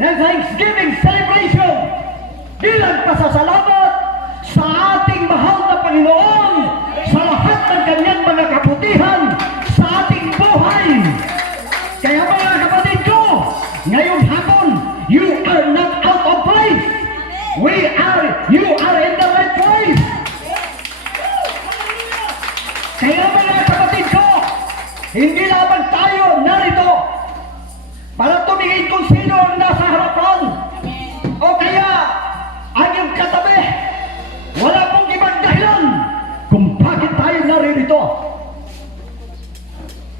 ng Thanksgiving celebration bilang pasasalamat sa ating mahal na Panginoon sa lahat ng kanyang mga kabutihan sa ating buhay. Kaya mga kapatid ko, ngayong hapon, you are not out of place. You are in the right place. Kaya mga kapatid ko, hindi lamang tayo narito para tumingin kung sino ang nasa harapan o kaya ang iyong katabi. Wala pong ibang dahilan kung bakit tayo naririto.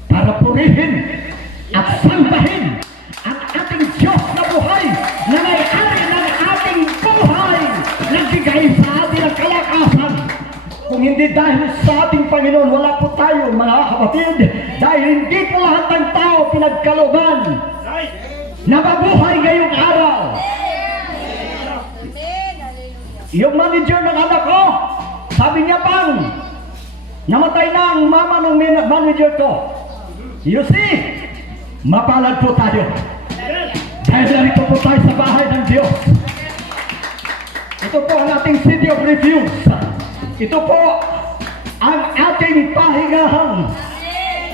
Para purihin at sambahin ang ating Diyos na buhay na may-ari ng ating buhay, nagbigay sa atin ang kalakasan. Kung hindi dahil sa ating Panginoon, wala po tayo mga kapatid, dahil hindi po lahat ng tao pinagkalooban na mabuhay ngayong araw. Yung manager ng anak ko, sabi niya pang namatay na ang mama ng manager ko. You see, mapalad po tayo dahil narito po tayo sa bahay ng Diyos. Ito po ang ating city of refuge. Ito po ang ating pahingahan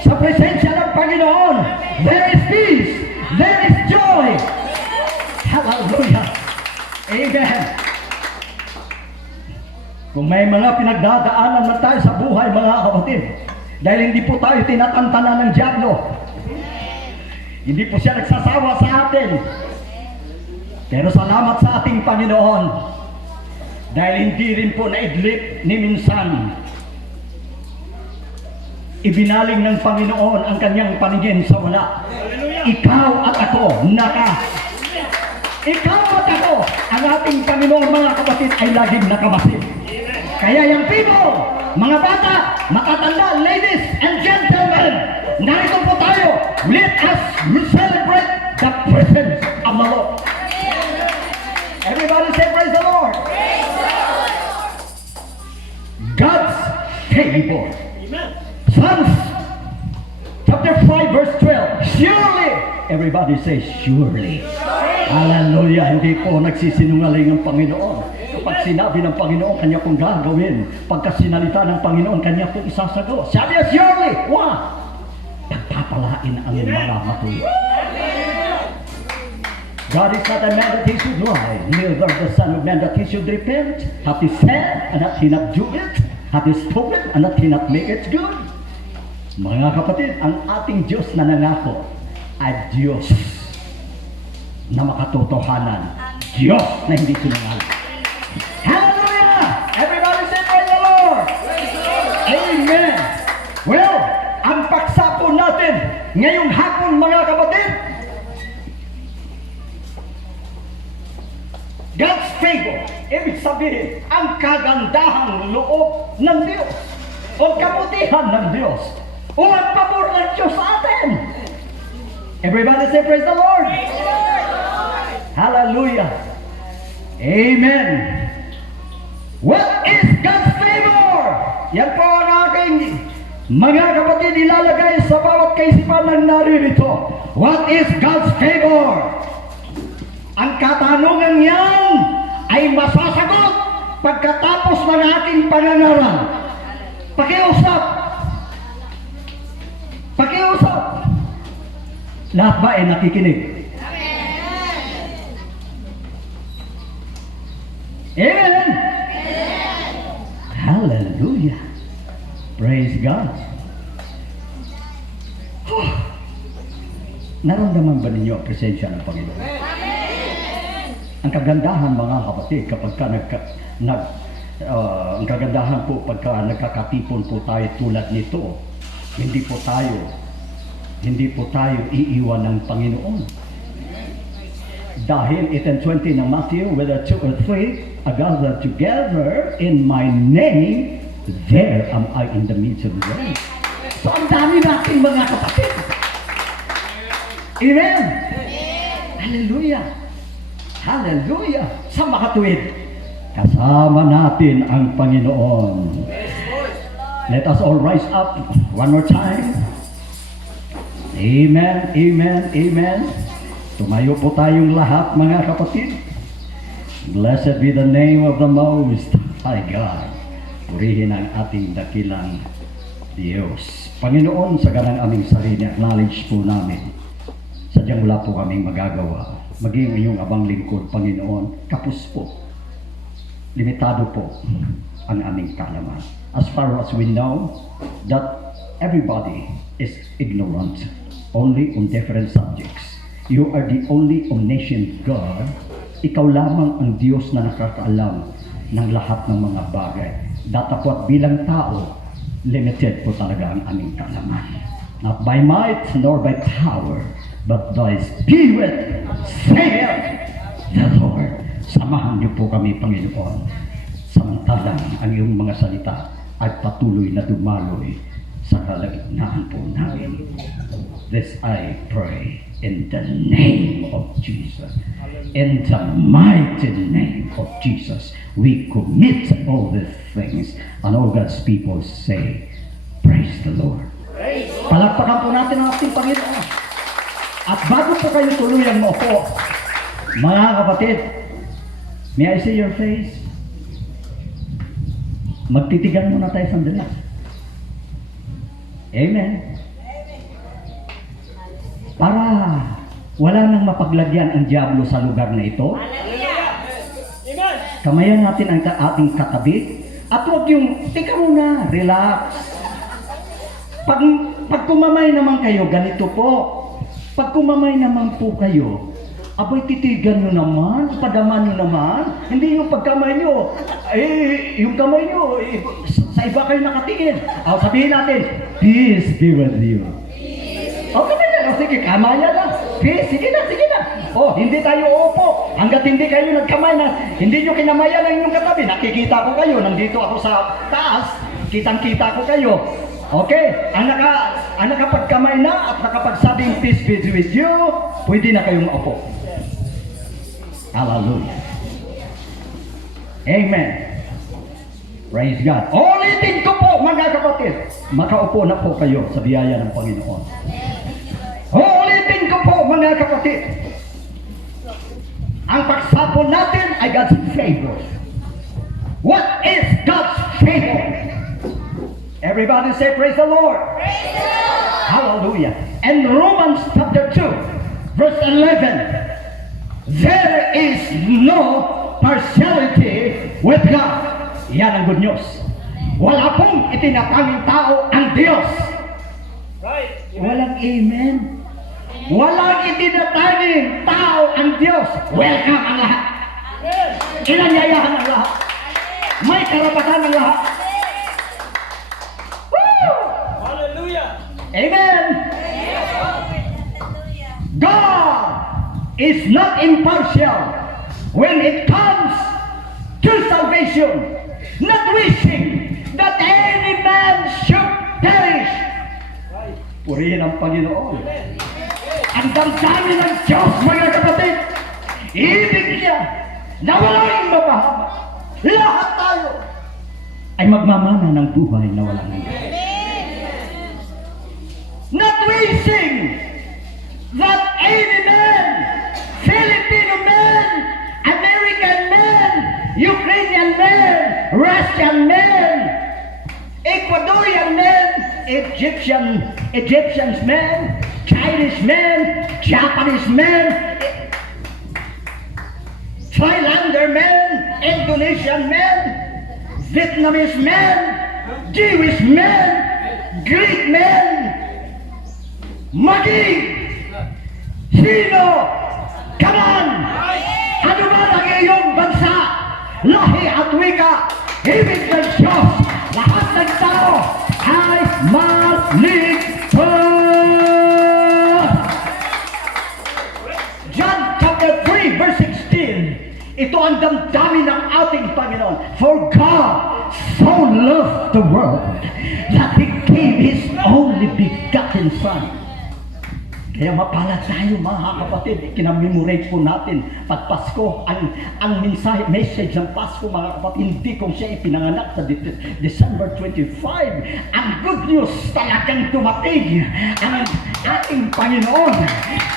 sa presensya ng Panginoon. There is peace, there is joy. Hallelujah. Amen. Kung may mga pinagdadaanan na tayo sa buhay mga kapatid, dahil hindi po tayo tinatantanan ng diablo, hindi po siya nagsasawa sa atin, pero salamat sa ating Panginoon dahil hindi rin po naidlip ni minsan. Ibinaling ng Panginoon ang kanyang paningin sa wala. Ikaw at ako ikaw at ako, ang ating Panginoon mga kapatid ay laging nakamasid. Kaya yung people, mga bata, matatanda, ladies and gentlemen, narito po tayo. Let us celebrate the presence of the Lord. Everybody say praise the Lord. God's favor. Psalms chapter 5 verse 12. Surely, everybody say surely. Hallelujah. Hindi po nagsisinungaling ang Panginoon. Kapag sinabi ng Panginoon, kanya pong gagawin. Pagka sinalita ng Panginoon, kanya pong isasagawa. Sabi niya, surely, pagpapalain ang mga matuloy. God is not a man that he should lie, neither the Son of Man that he should repent. Hath he said, and hath he not do it? Hath he spoken, and hath he not make it good? Mga kapatid, ang ating Diyos na nangako ay Diyos na makatotohanan. Diyos na hindi sinungaling. Hallelujah! Everybody say praise the Lord! Amen! Well, ang paksa po natin ngayong hapon mga kapatid, God's favor, ibig sabihin, ang kagandahang loob ng Diyos o kabutihan ng Diyos o ang pabor ng Diyos sa atin. Everybody say praise the Lord! Praise the Lord! Hallelujah! Amen! What is God's favor? Yan po ang aking mga kapatid ilalagay sa bawat kaisipan ng naririto. What is God's favor? Ang katanungan yan ay masasagot pagkatapos ng ating pangangaral. Pakiusap. Lahat ba ay nakikinig? Amen. Hallelujah. Praise God. Naramdaman ba ninyo ang presensya ng Panginoon? Ang kagandahan mga kapatid kapag ang kagandahan po pagka nagkakatipon po tayo tulad nito, hindi po tayo iiwan ng Panginoon. Dahil 18:20 ng Matthew, whether 2 or 3 are gathered together in my name, there am I in the midst of them. So ang dami natin mga kapatid. Amen. Hallelujah. Hallelujah. Sa makatuwid, kasama natin ang Panginoon. Let us all rise up one more time. Amen, amen, amen. Tumayo po tayong lahat, mga kapatid. Blessed be the name of the Most High God. Purihin ang ating dakilang Diyos. Panginoon, sa ganang aming sarili, acknowledge po namin. Sadyang wala po kaming magagawa. Maging iyong abang lingkod, Panginoon, kapos po. Limitado po ang aming kaalaman. As far as we know, that everybody is ignorant only on different subjects. You are the only omniscient God. Ikaw lamang ang Diyos na nakakaalam ng lahat ng mga bagay. Datapwat bilang tao, limited po talaga ang aming kaalaman. Not by might nor by power, but by Spirit, saith the Lord. Samahan niyo po kami, Panginoon. Samantalang ang iyong mga salita ay patuloy na dumaloy sa kalagitnaan po namin. This I pray in the name of Jesus. In the mighty name of Jesus, we commit all these things. And all God's people say, praise the Lord. Palakpakan po natin ang ating Panginoon. At bago po kayo tuluyang maupo, mga kapatid, may I see your face? Magtitigan muna tayo sandali. Amen. Para wala nang mapaglagyan ang diablo sa lugar na ito. Kamayan natin ang ating katabi. At huwag yung, tika muna, relax. Pag kumamay naman kayo, ganito po. Pag kumamay naman po kayo, abay titigan nyo naman, padaman nyo naman. Hindi yung pagkamay nyo, yung kamay nyo, sa iba kayo nakatingin. Sabihin natin, peace be with you. Okay na yan. Sige, kamayan lang. Peace, sige na. Hindi tayo uupo. Hanggat hindi kayo nagkamay na, hindi nyo kinamayan ang inyong katabi. Nakikita ko kayo. Nandito ako sa taas. Kitang-kita ko kayo. Okay? Ang nakapagkamay na at nakapagsabing peace be with you, pwede na kayong maupo. Hallelujah. Amen. Praise God. Ulitin ko po, mga kapatid. Makaupo na po kayo sa biyaya ng Panginoon. Ulitin ko po, mga kapatid. Ang pagsapon natin ay God's favor. What is God's favor? Everybody say, praise the Lord. Praise the Lord. Hallelujah. And Romans chapter 2, verse 11. There is no partiality with God. Yan ang good news. Wala pong itinatanging tao ang Diyos. Right. Walang amen. Walang itinatanging tao ang Diyos. Welcome ang lahat. Inanyayahan ang lahat. May karapatan ang lahat. Woo! Hallelujah. Amen. God is not impartial when it comes to salvation, not wishing that any man should perish. Purihin ang Panginoon. Ang damdamin ng Diyos, mga kapatid, ibig niya na walang mapahama. Lahat tayo ay magmamana ng buhay na walang hanggan. Not wishing that any man, Filipino man, American man, Ukrainian man, Russian man, Ecuadorian man, Egyptians man, Chinese man, Japanese man, Thailander man, Indonesian man, Vietnamese man, Jewish man, Greek man, maging sino ka man, ano man ang iyong bansa, lahi at wika, ibig ng Diyos, lahat ng tao ay maligtas. John chapter 3 verse 16, ito ang damdamin ng ating Panginoon. For God so loved the world that He gave His only begotten Son. Kaya mapalad tayo mga kapatid, kinamemorate po natin pag Pasko, ang message ng Pasko mga kapatid, hindi kung siya ipinanganak sa December 25. Ang good news talagang dumating, ang ating Panginoon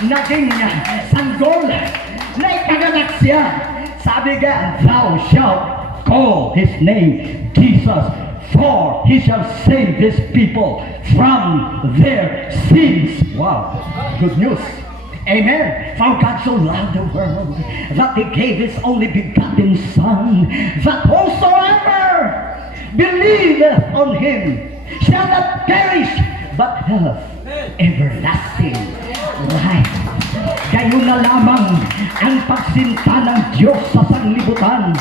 naging sanggol na ipinanganak siya. Sabi nga, thou shalt call his name Jesus, for he shall save his people from their sins. Wow, good news. Amen. For God so loved the world that he gave his only begotten Son, that whosoever believeth on him shall not perish, but have everlasting life. Gayon na lamang ang pagsinta ng Diyos sa sanglibutan.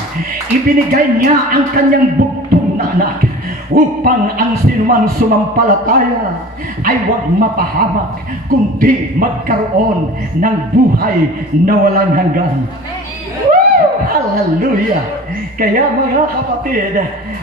Ibinigay niya ang kanyang bugtong na anak upang ang sinumang sumampalataya ay huwag mapahamak, kundi magkaroon ng buhay na walang hanggan. Woo! Hallelujah! Kaya mga kapatid,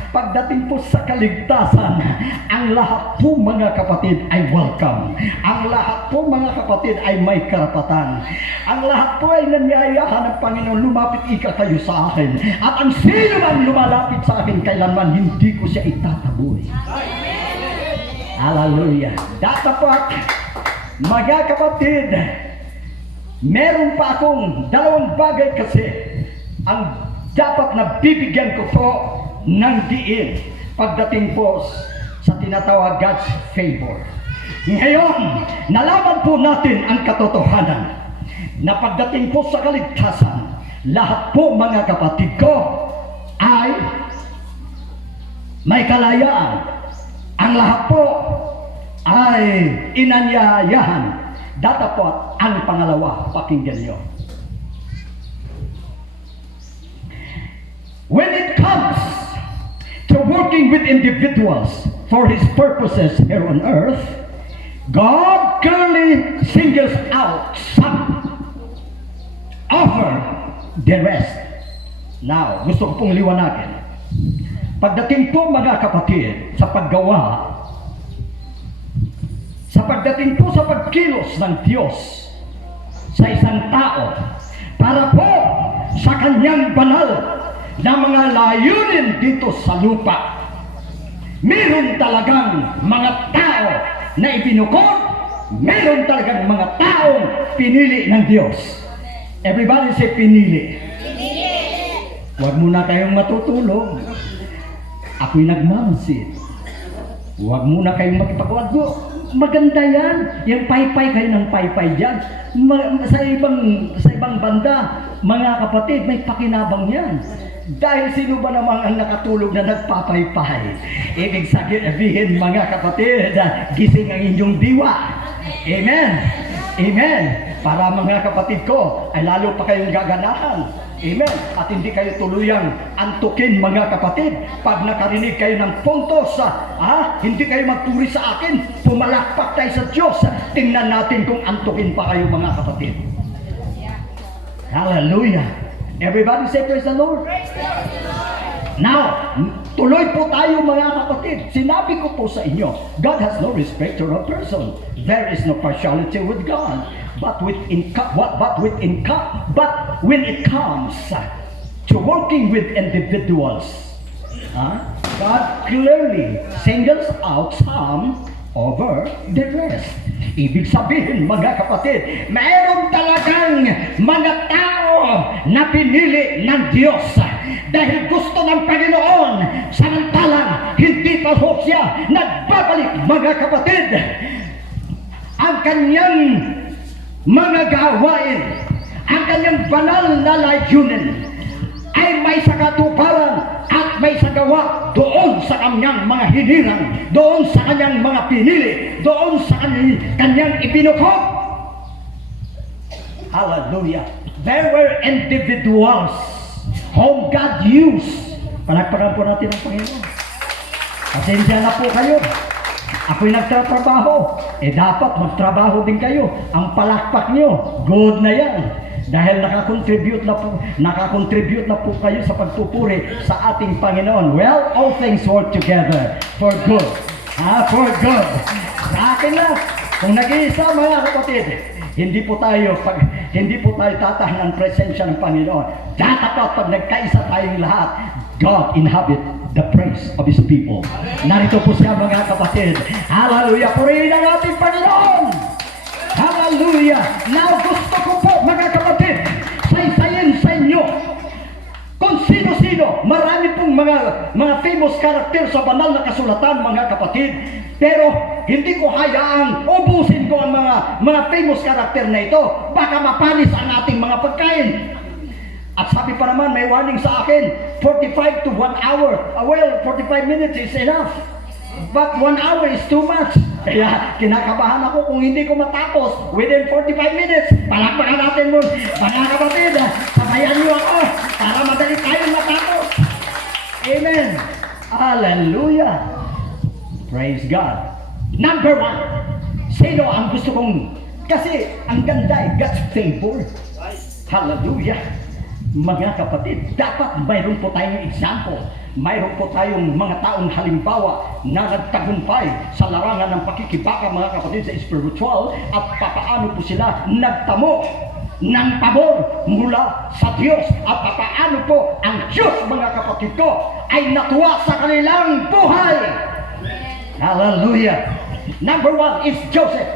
pagdating po sa kaligtasan, ang lahat po mga kapatid ay welcome. Ang lahat po mga kapatid ay may karapatan. Ang lahat po ay nanyayahan ng Panginoon, lumapit ika kayo sa akin. At ang sino man lumalapit sa akin, kailanman hindi ko siya itataboy. Hallelujah! Dapat mga kapatid, meron pa akong dalawang bagay kasi ang dapat na bibigyan ko po ng diin pagdating po sa tinatawag God's favor. Ngayon, nalaman po natin ang katotohanan na pagdating po sa kaligtasan, lahat po mga kapatid ko ay may kalayaan. Ang lahat po ay inanyayahan. Datapot ang pangalawa, pakinggan nyo. When it comes to working with individuals for his purposes here on earth, God clearly singles out some over the rest. Now, gusto ko pong liwanagin. Pagdating po mga kapatid sa paggawa, sa pagdating po sa pagkilos ng Diyos sa isang tao para po sa kanyang banal na mga layunin dito sa lupa, meron talagang mga tao na ipinukod, meron talagang mga taong pinili ng Diyos. Everybody say pinili. Huwag muna kayong matutulog. Ako'y nagmamasid. Huwag muna kayong magpapawag. Maganda yan. Yung paypay kayo ng paypay dyan. Sa ibang banda, mga kapatid, may pakinabang yan. Dahil sino ba namang ang nakatulog na nagpapaypay? Ibig sabihin mga kapatid, gising ang inyong diwa. Amen. Amen. Para mga kapatid ko, ay lalo pa kayong gaganahan. Amen. At hindi kayo tuluyang antukin mga kapatid. Pag nakarinig kayo ng puntos, hindi kayo magpuri sa akin, pumalakpak tayo sa Diyos. Tingnan natin kung antukin pa kayo mga kapatid. Hallelujah. Everybody say praise the Lord. Now, tuloy po tayo mga kapatid. Sinabi ko po sa inyo, God has no respect to a person. There is no partiality with God. But when it comes to working with individuals, God clearly singles out some over the rest. Ibig sabihin mga kapatid, mayroon talagang mga tao na pinili ng Diyos dahil gusto ng Panginoon, samantalang hindi pa ho siya nagbabalik mga kapatid. Ang kanyang mga gawain, ang kanyang banal na layunin ay may sakatuparan at may sagawa doon sa kanyang mga hinirang, doon sa kanyang mga pinili, doon sa kanyang ipinukod. Hallelujah. There were individuals whom God used. Palakpakan po natin ang Panginoon. Pasensya na po kayo. Ako'y nagtatrabaho. Dapat magtrabaho din kayo. Ang palakpak nyo, good na yan. Dahil nakakontribute na po kayo sa pagpupuri sa ating Panginoon. Well, all things work together for good. For good. Sa akin na, Kung nag-iisa mga kapatid, hindi po tayo tatah ng presensya ng Panginoon. Dapat pag nagkaisa tayong lahat, God inhabit the praise of His people. Narito po siya mga kapatid. Hallelujah! Purihin ang ating Panginoon! Hallelujah! Now gusto ko po mga kapatid, saysayin sa inyo kung sino-sino. Marami pong mga famous character sa banal na kasulatan mga kapatid. Pero hindi ko hayaang ubusin ko ang mga famous character na ito. Baka mapanis ang ating mga pagkain. At sabi pa naman, may warning sa akin, 45 to 1 hour. Well, 45 minutes is enough. But 1 hour is too much. Kaya kinakabahan ako kung hindi ko matapos within 45 minutes. Palakpakan natin nun. Mga kapatid, sabayan niyo ako para madali tayong matapos. Amen. Hallelujah. Praise God. Number 1. Sino ang gusto kong... Kasi ang ganda, God's favor. Hallelujah. Mga kapatid, dapat mayroon po tayong example. Mayroon po tayong mga taong halimbawa na nagtagumpay sa larangan ng pakikibaka mga kapatid sa spiritual at papaano po sila nagtamo ng pabor mula sa Diyos at papaano po ang Diyos mga kapatid ko ay natuwa sa kanilang buhay. Hallelujah. Number 1 is Joseph.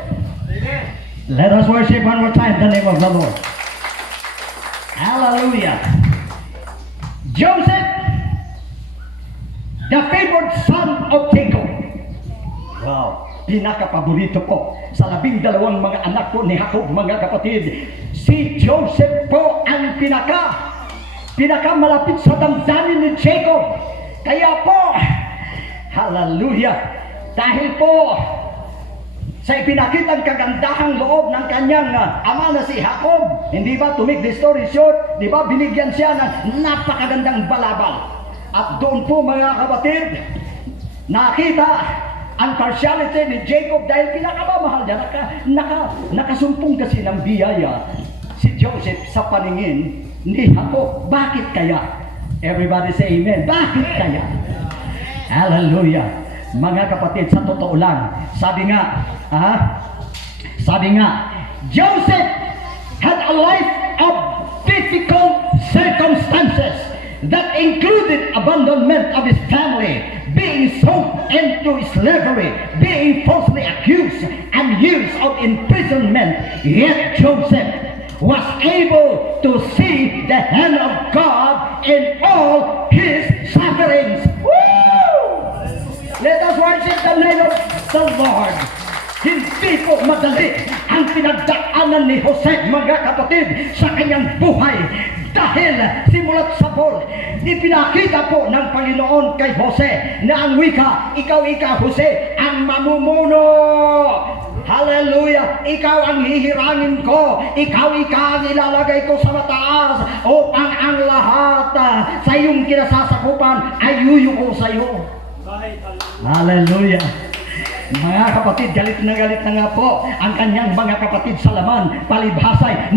Let us worship one more time the name of the Lord. Hallelujah. Joseph, the favored son of Jacob. Wow, pinakapaborito po sa 12 mga anak po ni Jacob mga kapatid. Si Joseph po ang pinakamalapit sa damdamin ni Jacob. Kaya po, hallelujah, dahil po sa ipinakitang kagandahang loob ng kanyang ama na si Jacob, hindi ba, to make the story short, di ba, binigyan siya ng napakagandang balabal. At doon po mga kapatid, nakita ang partiality ni Jacob dahil pinakamamahal niya, nakasumpong kasi ng biyaya si Joseph sa paningin ni Jacob. Bakit kaya? Everybody say amen. Bakit kaya? Hallelujah. Mga kapatid, sa totoo lang, sabi nga, Joseph had a life of difficult circumstances that included abandonment of his family, being sold into slavery, being falsely accused, and years of imprisonment. Yet Joseph was able to see the hand of God in all his sufferings. Woo! Let us worship the name of the Lord. Hindi po madali ang pinagdaanan ni Jose, mga kapatid, sa kanyang buhay. Dahil simulat sa bol, ipinakita po ng Panginoon kay Jose na ang wika, ikaw Jose, ang mamumuno. Hallelujah! Ikaw ang hihirangin ko, ikaw ang ilalagay ko sa mataas upang ang lahat sa iyong kinasasakupan ay yuyuko sa iyo. Hallelujah! Mga kapatid, galit na nga po ang kanyang mga kapatid sa laman. Palibhasay,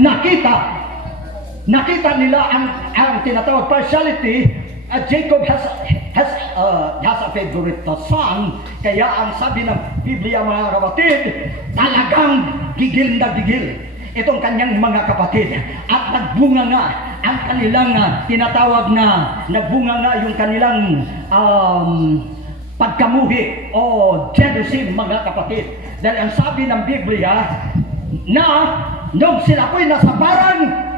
nakita nila ang tinatawag partiality. Jacob has a favorite son. Kaya ang sabi ng Biblia mga kapatid, talagang gigil na gigil itong kanyang mga kapatid. At nagbunga nga ang kanilang tinatawag na nagbunga nga yung kanilang pagkamuhi o jealousy mga kapatid. Dahil ang sabi ng Biblia na nung sila po'y nasa barang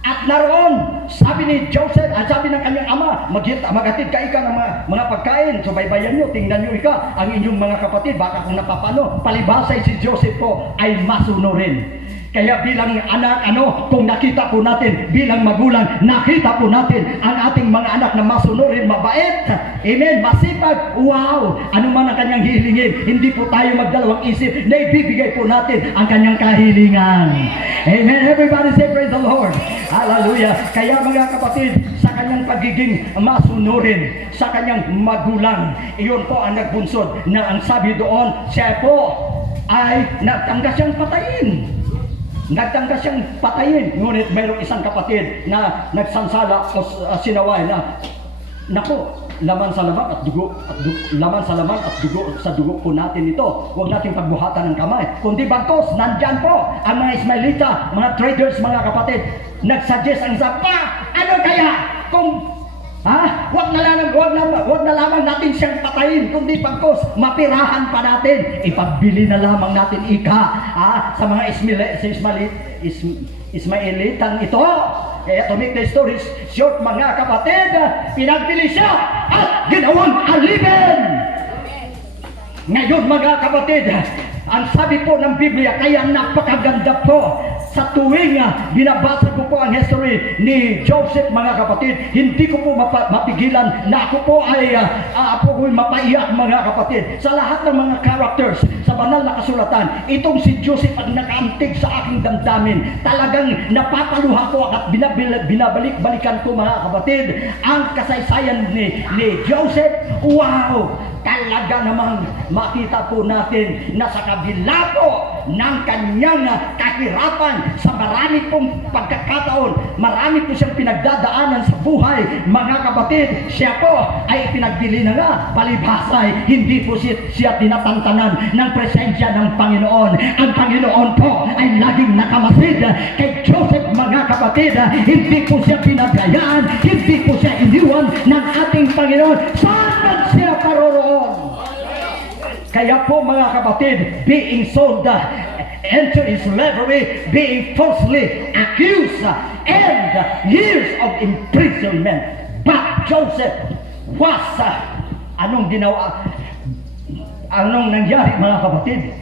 at naroon, sabi ni Joseph, sabi ng kanyang ama, magatid ka ika ng mga pagkain. So baybayan nyo, tingnan nyo ika ang inyong mga kapatid, baka kung napapano. Palibhasay si Joseph po ay masunurin. Kaya bilang anak, kung nakita po natin, bilang magulang, nakita po natin ang ating mga anak na masunurin, mabait, amen, masipag, wow, ano man ang kanyang hilingin, hindi po tayo magdalawang isip na ibibigay po natin ang kanyang kahilingan. Amen, everybody say praise the Lord. Hallelujah. Kaya mga kapatid, sa kanyang pagiging masunurin, sa kanyang magulang, iyon po ang nagbunsod na ang sabi doon, siya po ay nagtanggas siyang patayin. Nagtanggas siyang patayin. Ngunit mayroong isang kapatid na nagsansala o sinaway na Nako, laman sa laman at dugo, laman sa laman at dugo sa dugo po natin ito. Huwag nating pagbuhatan ng kamay. Kundi bagkos, nandyan po ang mga Ismailita, mga traders, mga kapatid, nagsuggest ang isa pa, ano kaya kung wag na lamang natin siyang patayin, kundi bagkos mapirahan pa natin, ipagbili na lamang natin sa mga Ismailitang ito. Kaya to make the story short, mga kapatid, pinagbili siya at ginawang alipin. Ngayon, mga kapatid, ang sabi po ng Biblia, kaya napakaganda po sa tuwing binabasa ko po ang history ni Joseph, mga kapatid, hindi ko po mapigilan na ako po ay mapaiyak, mga kapatid. Sa lahat ng mga characters sa banal na kasulatan, itong si Joseph ang nakaantig sa aking damdamin. Talagang napapaluha ko at binabalik-balikan ko, mga kapatid, ang kasaysayan ni Joseph. Wow! Talaga namang makita po natin na sa kabila po ng kanyang kahirapan, sa marami pong pagkakataon, marami po siyang pinagdadaanan sa buhay, mga kapatid, siya po ay pinagbili na nga, palibhasay, hindi po siya tinatantanan ng presensya ng Panginoon. Ang Panginoon po ay laging nakamasid kay Joseph, mga kapatid. Hindi po siya pinagayaan, hindi po siya iniwan ng ating Panginoon. Saan man siya paroroon? Kaya po, mga kapatid, being sold, enter in slavery, being falsely accused, and years of imprisonment. But Joseph was, anong nangyari, mga kapatid?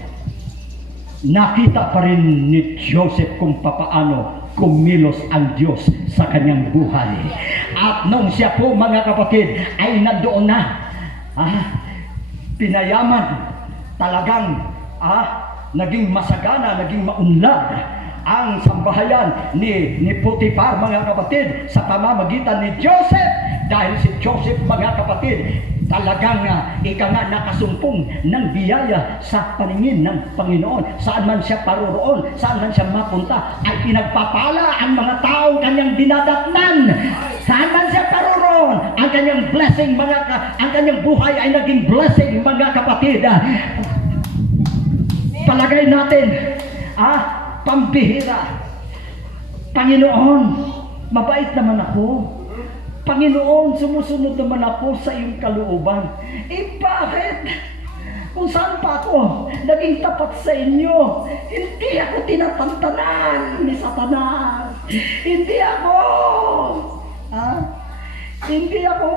Nakita pa rin ni Joseph kung papaano kumilos ang Diyos sa kanyang buhay. At nung siya po, mga kapatid, ay nandoon na, pinayaman, talagang naging masagana, naging maunlad ang sambahayan ni Potiphar, mga kapatid, sa pamamagitan ni Joseph. Dahil si Joseph, mga kapatid, talagang nakasumpong ng biyaya sa paningin ng Panginoon. Saan man siya paroroon, saan man siya mapunta, ay pinagpapala ang mga taong kanyang dinadatnan. Saan man siya paroroon, ang kanyang blessing, ang kanyang buhay ay naging blessing, mga kapatid. Palagay natin, pambihira. Panginoon, mabait naman ako. Panginoon, sumusunod naman ako sa iyong kalooban. Bakit? Kung saan pa ako naging tapat sa inyo, hindi ako tinatantanan ni Satanas. Hindi ako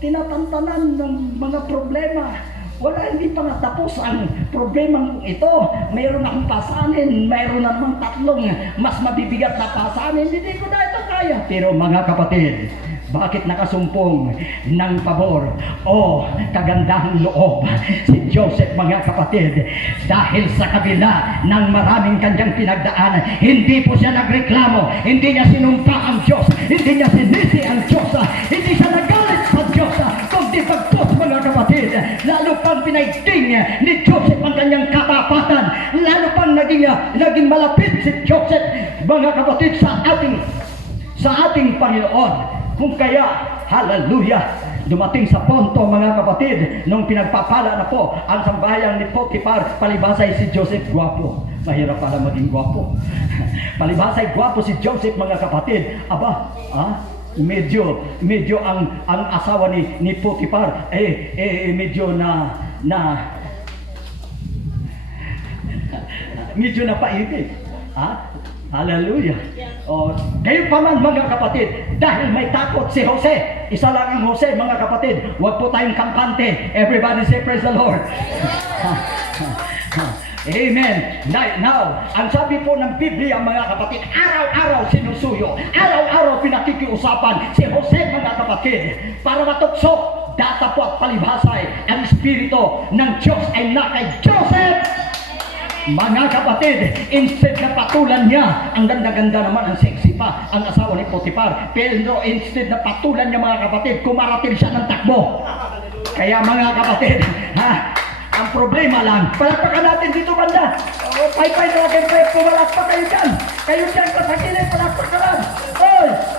tinatantanan ng mga problema. Hindi pa natapos ang problemang ito. Mayroon akong pasanin, mayroon namang tatlong mas mabibigat na pasanin. Hindi ko na ito kaya. Pero, mga kapatid, bakit nakasumpong ng pabor o kagandahang loob si Joseph, mga kapatid? Dahil sa kabila ng maraming kanyang pinagdaanan, hindi po siya nagreklamo, hindi niya sinumpa ang Diyos, hindi niya sinisi ang Diyos, hindi siya nagalit sa Diyos, kundi pagpos, mga kapatid, lalo pang pinaigting ni Joseph ang kanyang katapatan, lalo pang naging malapit si Joseph, mga kapatid, sa ating Panginoon. Kung kaya, hallelujah, dumating sa punto, mga kapatid, nung pinagpapala na po ang sambahayan ni Potiphar, palibhasay si Joseph gwapo. Mahirap pala maging gwapo. Palibhasay gwapo si Joseph, mga kapatid. Medyo ang asawa ni Potiphar medyo medyo napaibig. Hallelujah. Kayo pa man, mga kapatid, dahil may takot si Jose, isa lang ang Jose, mga kapatid, huwag po tayong kampante. Everybody say praise the Lord. Amen. Now, ang sabi po ng Biblia, mga kapatid, araw-araw sinusuyo, araw-araw pinakikiusapan si Jose, mga kapatid, para matukso, data po at palibhasay, ang Espiritu ng Diyos ay na kay Joseph. Mga kapatid, instead na patulan niya, ang ganda-ganda naman, ang sexy pa, ang asawa ni Potiphar. Pero instead na patulan niya, mga kapatid, kumarating siya ng takbo. Kaya, mga kapatid, ang problema lang, palakpakan natin dito, banda. Pay-pay na wakin kayo, pumalakpak kayo dyan. Kayo dyan, pasakilin, palakpak ka lang.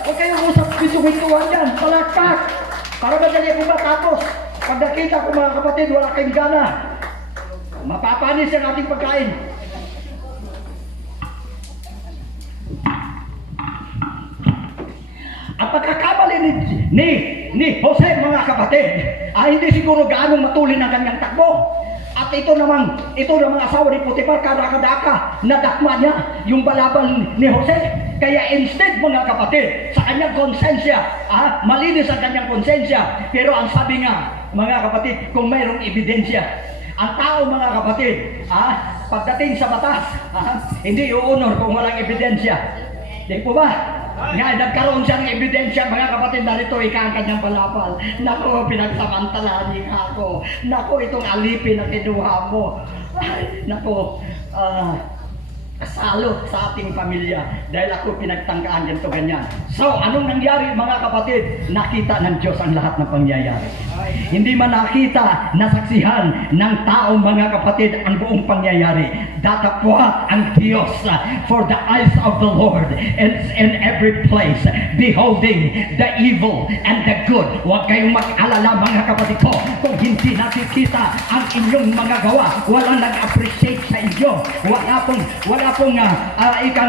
Huwag kayong usap, bituin-tuan dyan, palakpak. Para madali ko matapos. Pag nakita ko mga kapatid, wala kayong gana. Mapapanis ang ating pagkain. Ang pagkakamali ni Jose, mga kapatid, ay hindi siguro gaanong matulin ang kanyang takbo. At ito namang asawa ni Potiphar, karakadaka, nadakma niya yung balaban ni Jose. Kaya instead, mga kapatid, sa kanyang konsensya, malinis ang kanyang konsensya. Pero ang sabi nga, mga kapatid, kung mayroong ebidensya, ang tao, mga kapatid, pagdating sa batas, hindi uunor kung walang ebidensya. Di po ba? Nga, nagkaroon siyang ebidensya, mga kapatid, narito ang kanyang balapal. Naku, pinagsamantalaan niya ako. Naku, itong alipin na kinuha mo. Ay, naku, kasalo sa ating pamilya dahil ako pinagtangkaan ganito ganyan. So, anong nangyari, mga kapatid? Nakita ng Diyos ang lahat ng pangyayari. Hindi man nakita, nasaksihan ng tao, mga kapatid, ang buong pangyayari. Datapwat ang Diyos, for the eyes of the Lord is in every place, beholding the evil and the good. Huwag kayong mag-alala, mga kapatid ko, kung hindi nakikita ang inyong mga gawa. Walang nag-appreciate sa inyo. Wala pong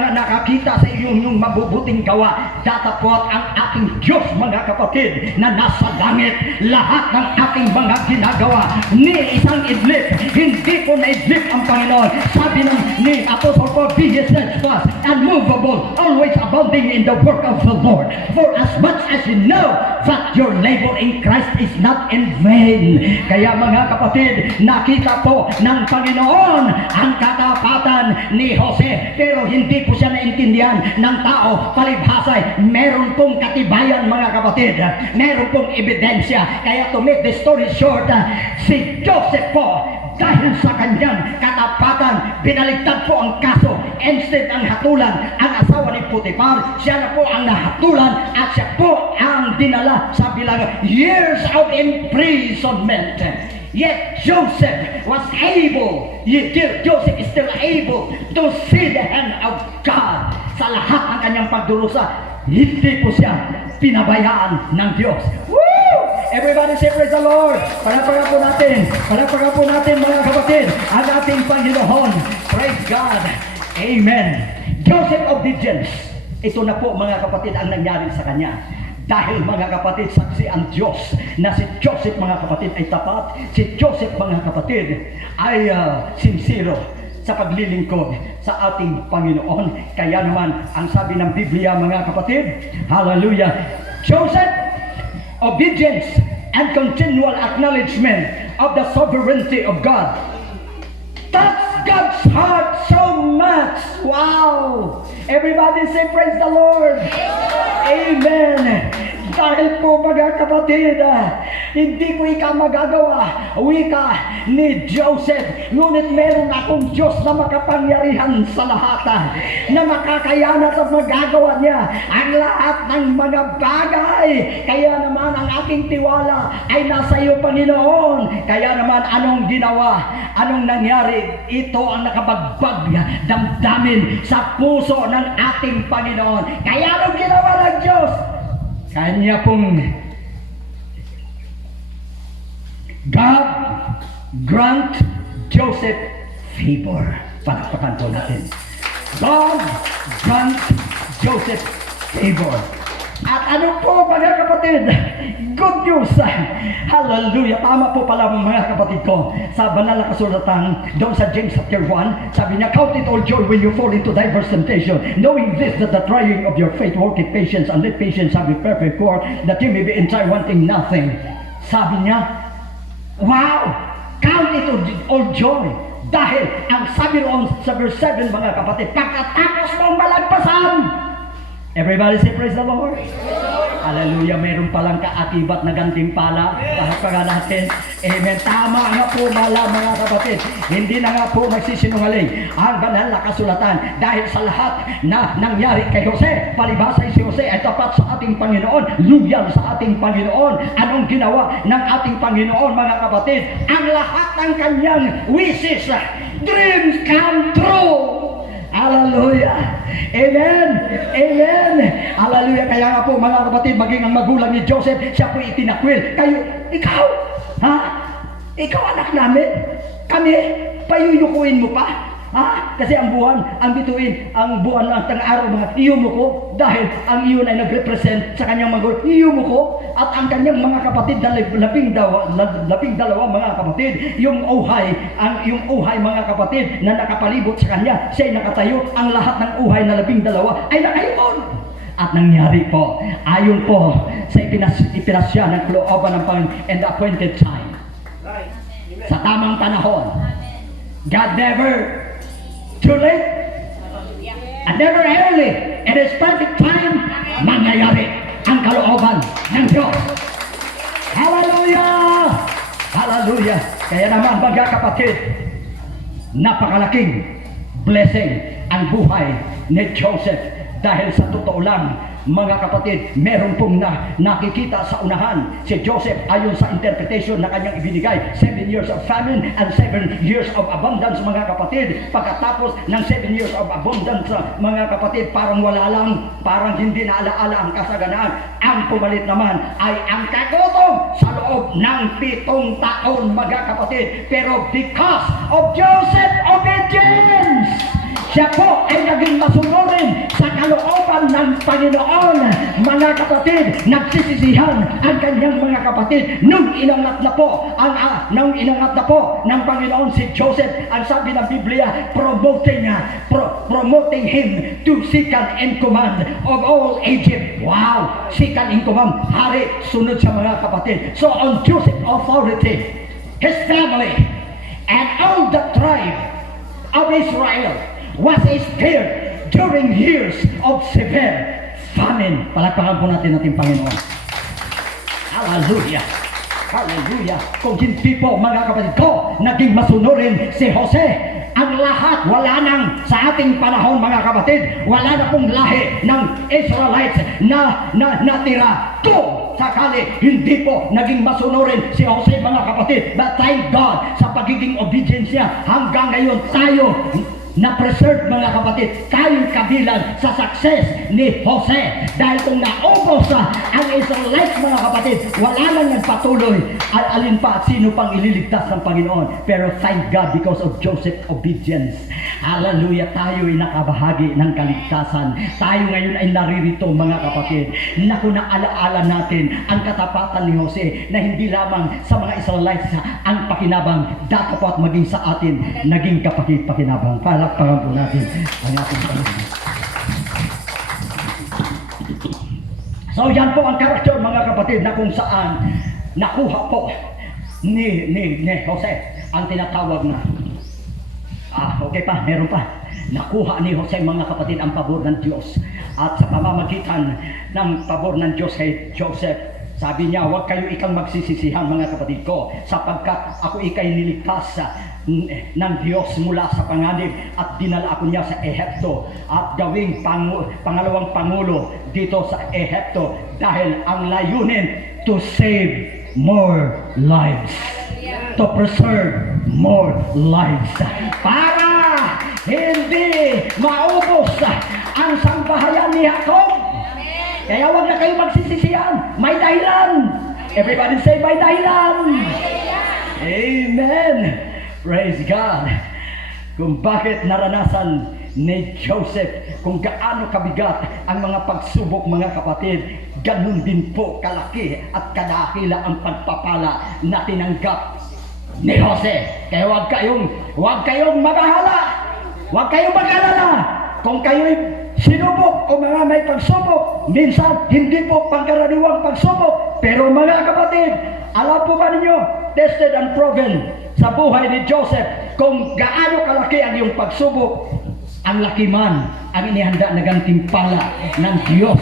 nakakita sa inyong mabubuting gawa. Datapwat ang ating Diyos, mga kapatid, na nasa langit. Lahat ng ating mga ginagawa ni isang idlip, hindi po na idlip ang Panginoon. Sabi ni Apostle Paul, be ye steadfast and movable, always abounding in the work of the Lord. For as much as you know that your labor in Christ is not in vain. Kaya, mga kapatid, nakita po ng Panginoon ang katapatan ni Jose, pero hindi po siya naintindihan ng tao. Palibhasay, meron pong katibayan, mga kapatid, meron pong ebidensya. Kaya to make the story short, si Joseph po, dahil sa kanyang katapatan, binaligtad po ang kaso. Instead ang hatulan ang asawa ni Potiphar, siya na po ang nahatulan at siya po ang dinala sa bilang years of imprisonment. Yet Joseph was able, Joseph is still able to see the hand of God. Sa lahat ng kanyang pagdurusa, hindi po siya pinabayaan ng Diyos. Woo! Everybody say praise the Lord. Palapagan po natin, mga kapatid, ang ating Panginoon. Praise God. Amen. Joseph obedience. Ito na po, mga kapatid, ang nangyari sa kanya. Dahil, mga kapatid, saksi ang Diyos na si Joseph, mga kapatid, ay tapat. Si Joseph, mga kapatid, ay sincero sa paglilingkod sa ating Panginoon. Kaya naman, ang sabi ng Biblia, mga kapatid, hallelujah, Joseph, obedience and continual acknowledgement of the sovereignty of God. That's God's heart so much. Wow! Everybody say praise the Lord. Amen. Dahil po, mga kapatid, hindi ko magagawa wika ni Joseph, ngunit meron akong Diyos na makapangyarihan sa lahat, na makakayanat at magagawa niya ang lahat ng mga bagay. Kaya naman ang aking tiwala ay nasa iyo, Panginoon. Kaya naman, anong ginawa? Anong nangyari? Ito ang nakabagbag damdamin sa puso ng ating Panginoon. Kaya anong ginawa ng Diyos? Kanya pong God grant Joseph favor. Palakpakan po natin. God grant Joseph favor. At ano po, mga kapatid? Good news! Hallelujah! Tama po pala, mga kapatid ko. Sa banal na kasulatan, doon sa James chapter 1, sabi niya, count it all joy when you fall into diverse temptation, knowing this, that the trying of your faith worketh patience, and let patience have its perfect work, that you may be entire, wanting nothing. Sabi niya, wow! Count it all joy. Dahil, ang sabi roon sa verse 7, mga kapatid, pagkatapos mong malagpasan, everybody say praise the Lord. Hallelujah. Meron palang kaakibat na gantimpala. Pahagpagan natin. Amen. Tama nga po, mga kapatid. Hindi na nga po nagsisinungaling ang banal na kasulatan. Dahil sa lahat na nangyari kay Jose, palibhasa si Jose ay tapat sa ating Panginoon, loyal sa ating Panginoon. Anong ginawa ng ating Panginoon, mga kapatid? Ang lahat ng kanyang wishes, dreams come true. Hallelujah. Amen. Amen. Hallelujah. Kaya nga po mga kapatid, maging ang magulang ni Joseph, siya po itinakwil. Ikaw, ha? Ikaw anak namin. Kami, payuyukuin mo pa. Ha? Kasi ang buwan, ang bituin, ang buwan ng tang-araw mga iyumo ko, dahil ang iyon ay nag-represent sa kanyang magulang, iyumo ko, at ang kanyang mga kapatid na labing dalawa mga kapatid, yung uhay mga kapatid na nakapalibot sa kanya, siya'y nakatayo, ang lahat ng uhay na 12 ay nakayukon. At nangyari po, ayon po sa ipinasya ng kalooban ng Panginoon and the appointed time. Sa tamang panahon. God never too late and never early. It is perfect time. Mangyayari ang kalooban ng Diyos. Hallelujah! Hallelujah! Kaya naman mga kapatid, napakalaking blessing ang buhay ni Joseph. Dahil sa totoo lang, mga kapatid, meron pong nakikita sa unahan si Joseph ayon sa interpretation na kanyang ibinigay. 7 years of famine and 7 years of abundance mga kapatid. Pagkatapos ng 7 years of abundance mga kapatid, parang wala lang, parang hindi naalaala ang kasaganaan. Ang pumalit naman ay ang kagutom sa loob ng 7 taon mga kapatid. Pero because of Joseph's obedience, siya po ay naging masunurin sa kalooban ng Panginoon. Mga kapatid, nagsisisihan ang kanyang mga kapatid nung inangat na po ng Panginoon si Joseph. Ang sabi ng Biblia, promoting him to second in command of all Egypt. Wow! Second in command, hari, sunod sa mga kapatid. So on Joseph's authority, his family and all the tribe of Israel was spared during years of severe famine. Palakpakan po natin ating Panginoon. Hallelujah! Hallelujah! Kung hindi po mga kapatid ko, naging masunurin si Jose, ang lahat, wala nang sa ating panahon mga kapatid, wala na pong lahi ng Israelites na natira. Kung sakali hindi po naging masunurin si Jose mga kapatid, but thank God sa pagiging obedience niya, hanggang ngayon tayo na-preserve mga kapatid, tayo'y kabilang sa success ni Jose. Dahil kung naubos ang Israelites mga kapatid, wala nang nagpatuloy alin pa at sino pang ililigtas ng Panginoon. Pero thank God because of Joseph's obedience. Hallelujah, tayo'y nakabahagi ng kaligtasan. Tayo ngayon ay naririto mga kapatid. Naku, naalaala natin ang katapatan ni Jose na hindi lamang sa mga Israelites ang pakinabang, dapat maging sa atin naging kapakinabangan. Palakpakan po natin ang ating Panginoon. So yan po ang karakter mga kapatid na kung saan nakuha po ni Jose ang tinatawag na okay pa, meron pa. Nakuha ni Jose mga kapatid ang pabor ng Diyos. At sa pamamagitan ng pabor ng Diyos kay Joseph, sabi niya, huwag kayo ikang magsisisihan mga kapatid ko, sapagkat ako ikay niligtas ng Diyos mula sa panganib at dinala ako niya sa Ehipto at gawing pangalawang pangulo dito sa Ehipto, dahil ang layunin to save more lives, to preserve more lives, para hindi maubos ang sambahayan ni Jacob. Kaya wag na kayo magsisisihan. May dahilan. Everybody say may dahilan. Amen. Praise God. Kung bakit naranasan ni Joseph kung gaano kabigat ang mga pagsubok mga kapatid, ganun din po kalaki at kadakila ang pagpapala na tinanggap ni Jose. Kaya wag kayong mabahala. Wag kayong mag-alala. Kung kayo'y sinubok o mga may pagsubok, minsan hindi po pangkaraniwang pagsubok. Pero mga kapatid, alam po ba ninyo, tested and proven sa buhay ni Joseph, kung gaano kalaki ang iyong pagsubok, ang laki man ang inihanda na gantimpala ng Diyos.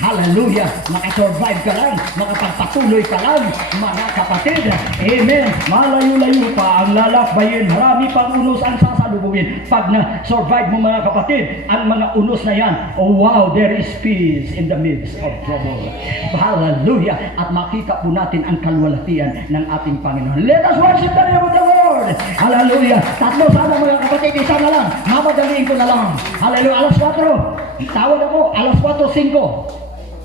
Hallelujah! Makasurvive ka lang, makapagpatuloy ka lang, mga kapatid. Amen! Malayo-layo pa ang lalakbayin, marami pang unos ang sasalubungin. Pag na-survive mo mga kapatid, ang mga unos na yan, oh wow, there is peace in the midst of trouble. Hallelujah! At makita po natin ang kalwalhatian ng ating Panginoon. Let us worship the name of the Lord! Lord. Hallelujah. Tatlo sana mga kapatid, isa na lang. Mamadaliin ko na lang. Hallelujah. Alas 4. Tawad ako. Alas 4:05.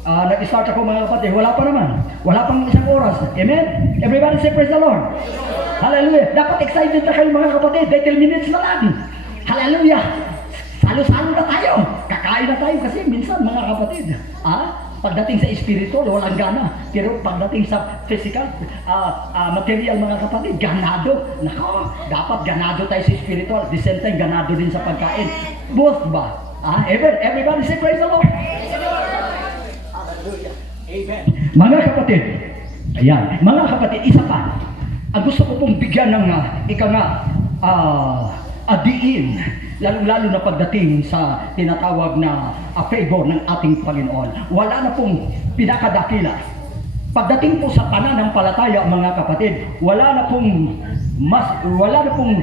Nag-start ako mga kapatid. Wala pa naman. Wala pang isang oras. Amen? Everybody say praise the Lord. Hallelujah. Dapat excited na kayo mga kapatid. 30 minutes na lang. Hallelujah. Salo-salo na tayo. Kakain na tayo kasi minsan mga kapatid. Pagdating sa spiritual, walang gana. Pero pagdating sa physical, material mga kapatid, ganado. Nako, dapat ganado tayo sa spiritual. At the same time, ganado din sa pagkain. Both ba? Everybody say praise the Lord. Hallelujah. Amen. Mga kapatid, ayan, mga kapatid, isa pa. Ang gusto ko pong bigyan ng adiin, lalo-lalo na pagdating sa tinatawag na favor ng ating Panginoon. Wala na pong pinakadakila. Pagdating po sa pananampalataya, mga kapatid, wala na pong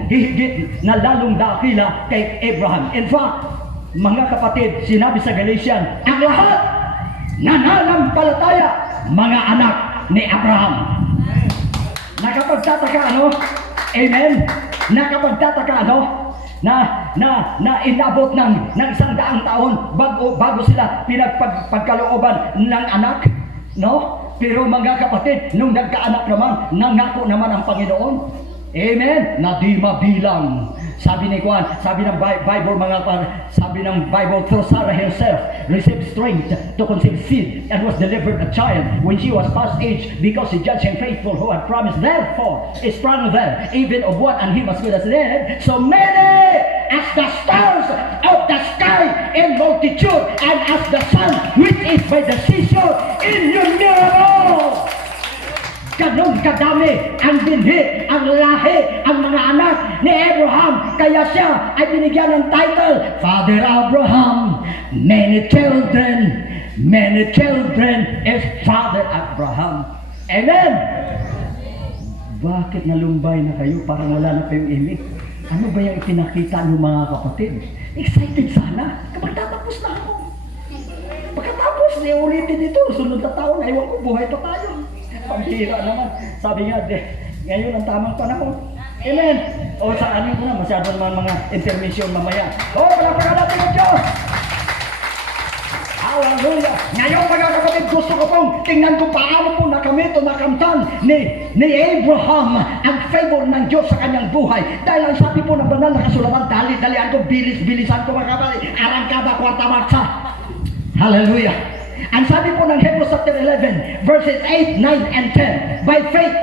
hihigit na lalong dakila kay Abraham. In fact, mga kapatid, sinabi sa Galatians, ang lahat nananampalataya, mga anak ni Abraham. Nakapagtataka ano? Amen? Nakapagtataka ano? Na inabot ng 100 taon bago sila pinagpagkalooban ng anak, no? Pero mga kapatid, nung nagkaanak naman, nangako naman ang Panginoon. Amen? Na di mabilang. Sabi ng Bible, sabi ng Bible, through Sarah herself received strength to conceive seed and was delivered a child when she was past age, because she judged him faithful who had promised. Therefore is sprung there, even of one and him as good as dead, so many as the stars of the sky in multitude, and as the sun which is by the seashore innumerable. Ganon kadami ang binhi, ang lahi, ang mga anak ni Abraham. Kaya siya ay binigyan ng title, Father Abraham. Many children is Father Abraham. Amen? Bakit nalumbay na kayo? Parang wala na kayong imig. Ano ba yung ipinakita ng mga kapatid? Excited sana. Kapag tatapos na ako. Pagkatapos, ulitin ito. Sunod na taon, ewan ko, buhay pa tayo. Pambihira naman. Sabi nga, ngayon ang tamang panahon. Amen. O sa anin ko na, masyado naman mga intermission mamaya. Palapakan natin ang Diyos. Hallelujah. Ngayon mga kapatid, gusto ko pong tingnan kung paano po nakamit o nakamtan ni Abraham ang favor ng Diyos sa kanyang buhay. Dahil ang sabi po ng banal na kasulatan, dali-dalian ko, bilis-bilisan ko mga kapatid, arangkada, kwarta marcha. Hallelujah. Ang sabi po ng Hebrews chapter 11, verses 8, 9, and 10, by faith,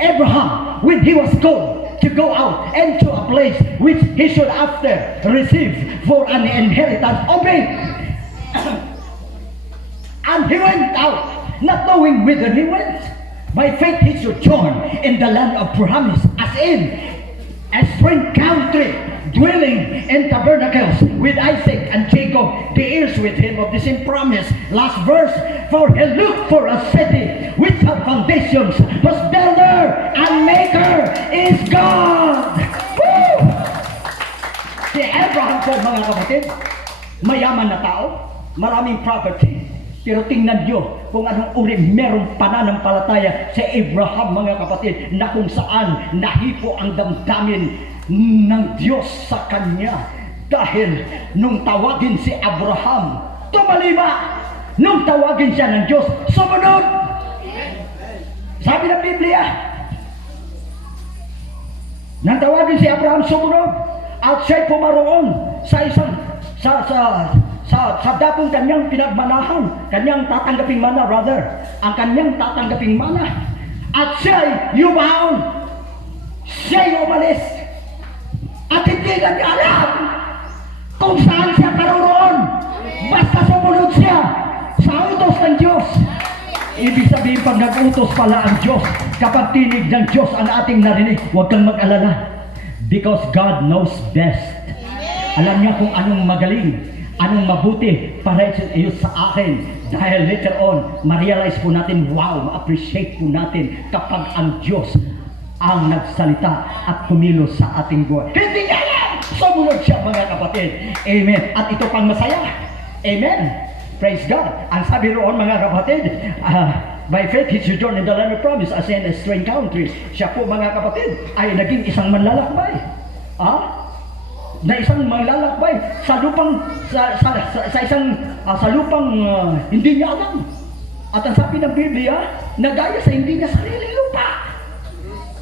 Abraham, when he was called to go out into a place which he should after receive for an inheritance, obeyed. And he went out, not knowing whither he went. By faith he sojourned in the land of promise, as in a strange country, dwelling in tabernacles with Isaac and Jacob, the heirs with him of the same promise. Last verse, for he looked for a city which had foundations, whose builder and maker is God. Woo! Si Abraham po mga kapatid, mayaman na tao, maraming property. Pero tingnan nyo kung anong uri merong pananampalataya sa Abraham mga kapatid, na kung saan nahipo ang damdamin ng Diyos sa kanya. Dahil nung tawagin si Abraham, tumalima. Nung tawagin siya ng Diyos, sumunod. Sabi ng Biblia, nang tawagin si Abraham, sumunod. At siya'y pumaroon sa isang sa dapong kanyang pinagmanahan, kanyang tatanggaping mana, ang kanyang tatanggaping mana. At siya'y yumaon, siya'y umalis. At hindi na niya alam kung saan siya karoroon. Basta sumunod siya sa utos ng Diyos. Ibig sabihin, pag nag-utos pala ang Diyos, kapag tinig ng Diyos ang ating narinig, huwag kang mag-alala. Because God knows best. Alam niya kung anong magaling, anong mabuti para sa akin. Dahil later on, ma-realize po natin, wow, ma-appreciate po natin kapag ang Diyos ang nagsalita at kumilos sa ating buhay. Hindi niya alam! Sumunod siya mga kapatid. Amen. At ito pang masaya. Amen. Praise God. Ang sabi roon mga kapatid, By faith, he sojourned in the land of promise as in a strange country. Siya po mga kapatid ay naging isang manlalakbay. Na isang manlalakbay sa lupang sa lupang hindi niya alam. At ang sabi ng Biblia, nagaya sa hindi niya sariling lupa.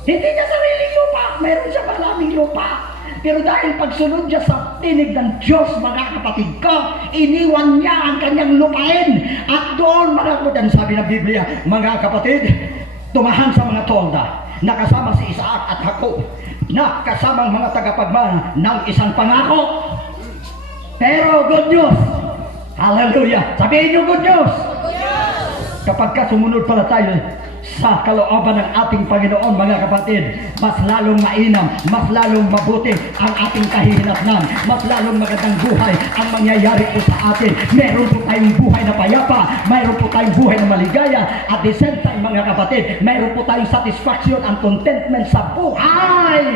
Hindi niya sariling lupa, meron siya maraming lupa. Pero dahil pagsunod niya sa tinig ng Diyos, mga kapatid ko, iniwan niya ang kanyang lupain. At doon, mga kapatid, sabi ng Biblia, mga kapatid, tumahan sa mga tolda, nakasama si Isaac at Jacob, na kasamang mga tagapagmana ng isang pangako. Pero good news, hallelujah, sabihin niyo good news. Kapag ka sumunod pala tayo sa kalooban ng ating Panginoon, mga kapatid, mas lalong mainam, mas lalong mabuti ang ating kahihinatnan, mas lalong magandang buhay ang mangyayari po sa atin. Meron po tayong buhay na payapa, mayroon po tayong buhay na maligaya, at the same time, mga kapatid, mayroon po tayong satisfaction and contentment sa buhay.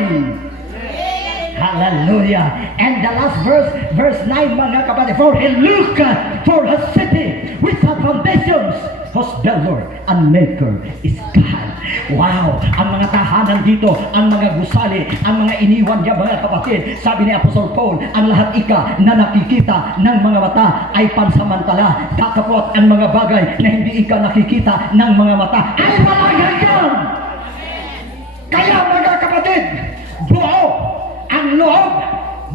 Hallelujah. And the last verse 9, mga kapatid, for he looked for a city without foundations, whose builder and maker is God. Wow! Ang mga tahanan dito, ang mga gusali, ang mga iniwan niya, mga kapatid, sabi ni Apostol Paul, ang lahat na nakikita ng mga mata ay pansamantala. Tatapot ang mga bagay na hindi nakikita ng mga mata ay walang hanggan. Kaya, mga kapatid, buo ang loob,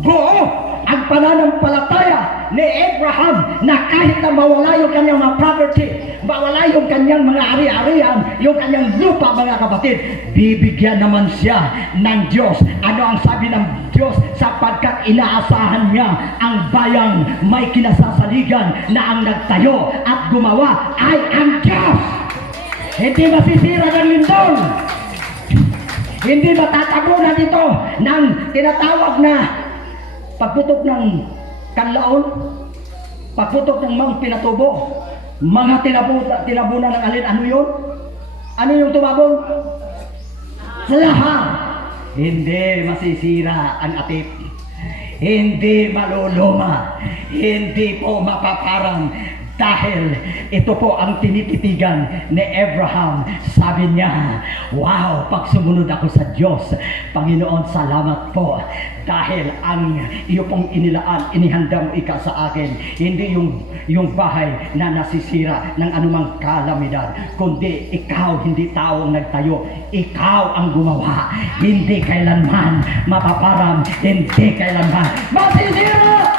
buo ang pananampalataya ni Abraham, na kahit na mawala yung kanyang mga property, mawala yung kanyang mga ari-arian, yung kanyang lupa, mga kapatid, bibigyan naman siya ng Diyos. Ano ang sabi ng Diyos? Sapagkat inaasahan niya ang bayang may kinasasaligan na ang nagtayo at gumawa ay ang Diyos. Hindi masisira ng lindol, hindi matatabunan ito ng tinatawag na pagputok ng kanlaon, pagputok ng mga pinatubo, mga tinabunan ng alin. Ano yun? Ano yung tumabon? Lahat. Hindi masisira ang atip, hindi maluluma, hindi po mapaparang. Dahil ito po ang tinititigan ni Abraham. Sabi niya, wow, pag sumunod ako sa Diyos, Panginoon, salamat po. Dahil ang iyo pong inilaan, inihanda mo ika sa akin, hindi yung bahay na nasisira ng anumang kalamidad, kundi ikaw, hindi tao ang nagtayo, ikaw ang gumawa. Hindi kailanman mapaparam, hindi kailanman masisira.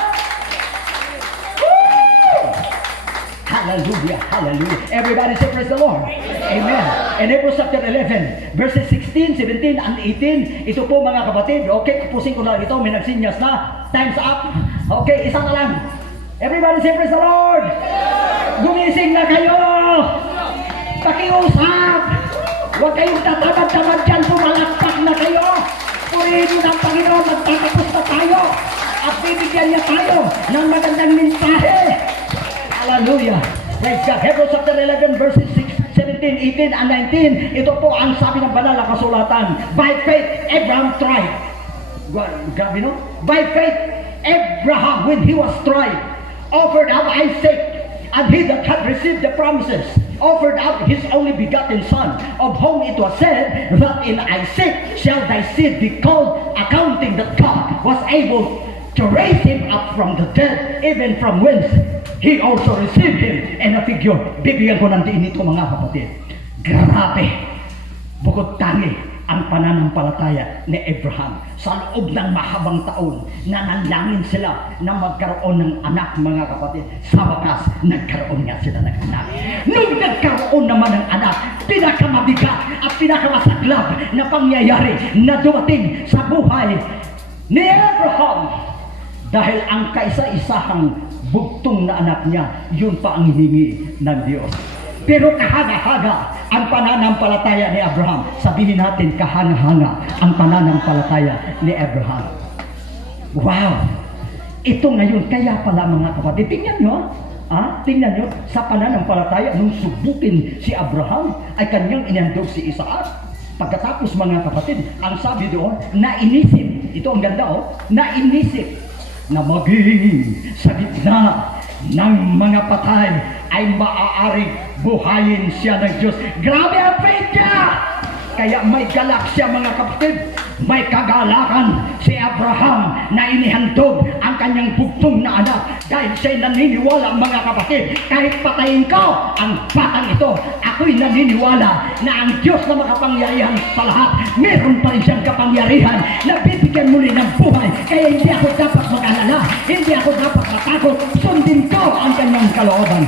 Hallelujah, hallelujah. Everybody say praise the Lord. Amen. In Hebrews chapter 11, verses 16, 17, and 18, ito po, mga kapatid. Okay, tapusin ko na ito. May nagsinyas na. Time's up. Okay, isa na lang. Everybody say praise the Lord. Gumising na kayo. Pakiusap. Huwag kayong tatamad-tamad dyan. Pumalakpak na kayo. Purihin ng Panginoon. Magtatapos na tayo. At bibigyan niya tayo ng magandang mensahe. Hallelujah. Praise God. Hebrews chapter 11, verses 6, 17, 18, and 19. Ito po ang sabi ng banal na kasulatan. By faith, Abraham tried. Grabe, no? By faith, Abraham, when he was tried, offered up Isaac, and he that had received the promises offered up his only begotten son, of whom it was said that in Isaac shall thy seed be called, accounting that God was able to raise him up from the dead, even from whence he also received him. And a figure, bibigyan ko ng diin ito, mga kapatid. Grabe, bukod tangi ang pananampalataya ni Abraham. Sa loob ng mahabang taon, nanalangin sila na magkaroon ng anak, mga kapatid. Sa wakas, nagkaroon nga sila ng anak. Nung nagkaroon naman ng anak, pinakamabigat at pinakamasaklap na pangyayari na dumating sa buhay ni Abraham. Dahil ang kaisa-isahang bugtong na anak niya, yun pa ang hiningi ng Diyos. Pero kahanga-hanga ang pananampalataya ni Abraham. Sabihin natin, kahanga-hanga ang pananampalataya ni Abraham. Wow! Ito ngayon, kaya pala, mga kapatid, tingnan nyo, tingnan nyo, sa pananampalataya, nung subukin si Abraham, ay kanyang inandog si Isaac. Pagkatapos, mga kapatid, ang sabi doon, nainisip, ito ang ganda, nainisip, na maging sa gitna ng mga patay ay maaaring buhayin siya ng Diyos. Grabe ang faith niya! Kaya may galak siya mga kapatid. May kagalakan si Abraham na inihandog ang kanyang bugtong na anak dahil siya'y naniniwala mga kapatid, kahit patayin ko ang batang ito, ako'y naniniwala na ang Diyos na makapangyarihan sa lahat, meron pa rin siyang kapangyarihan na bibigyan muli ng buhay. Kaya hindi ako dapat mag-alala, hindi ako dapat matakot, sundin ko ang kanyang kalooban.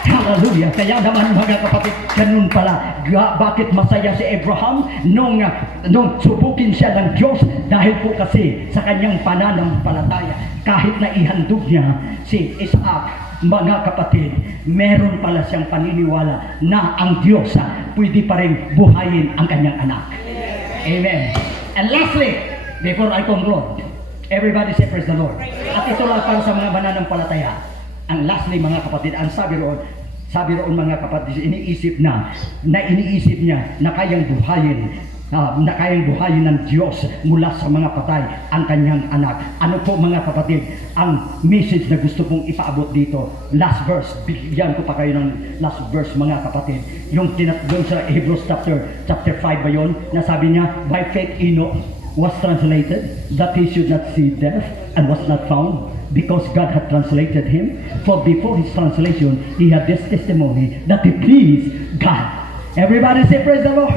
Hallelujah! Kaya naman mga kapatid, ganun pala. Bakit masaya si Abraham nung subukin siya ng Diyos? Dahil po kasi sa kanyang pananampalataya, kahit na ihandog niya si Isaac, mga kapatid, meron pala siyang paniniwala na ang Diyos pwede pa rin buhayin ang kanyang anak. Amen. And lastly, before I conclude, everybody say praise the Lord. At ito lang para sa mga mananampalataya. Ang lastly mga kapatid, ang sabi roon mga kapatid, iniisip niya na kayang buhayin ng Diyos mula sa mga patay ang kanyang anak. Ano po mga kapatid ang message na gusto kong ipaabot dito? Last verse, bigyan ko pa kayo ng last verse mga kapatid. Yung tinatawag sa Hebrews chapter 5 ba yun? Na sabi niya, by faith Enoch was translated that he should not see death and was not found, because God had translated him. For before his translation, he had this testimony that he pleased God. Everybody say praise the Lord.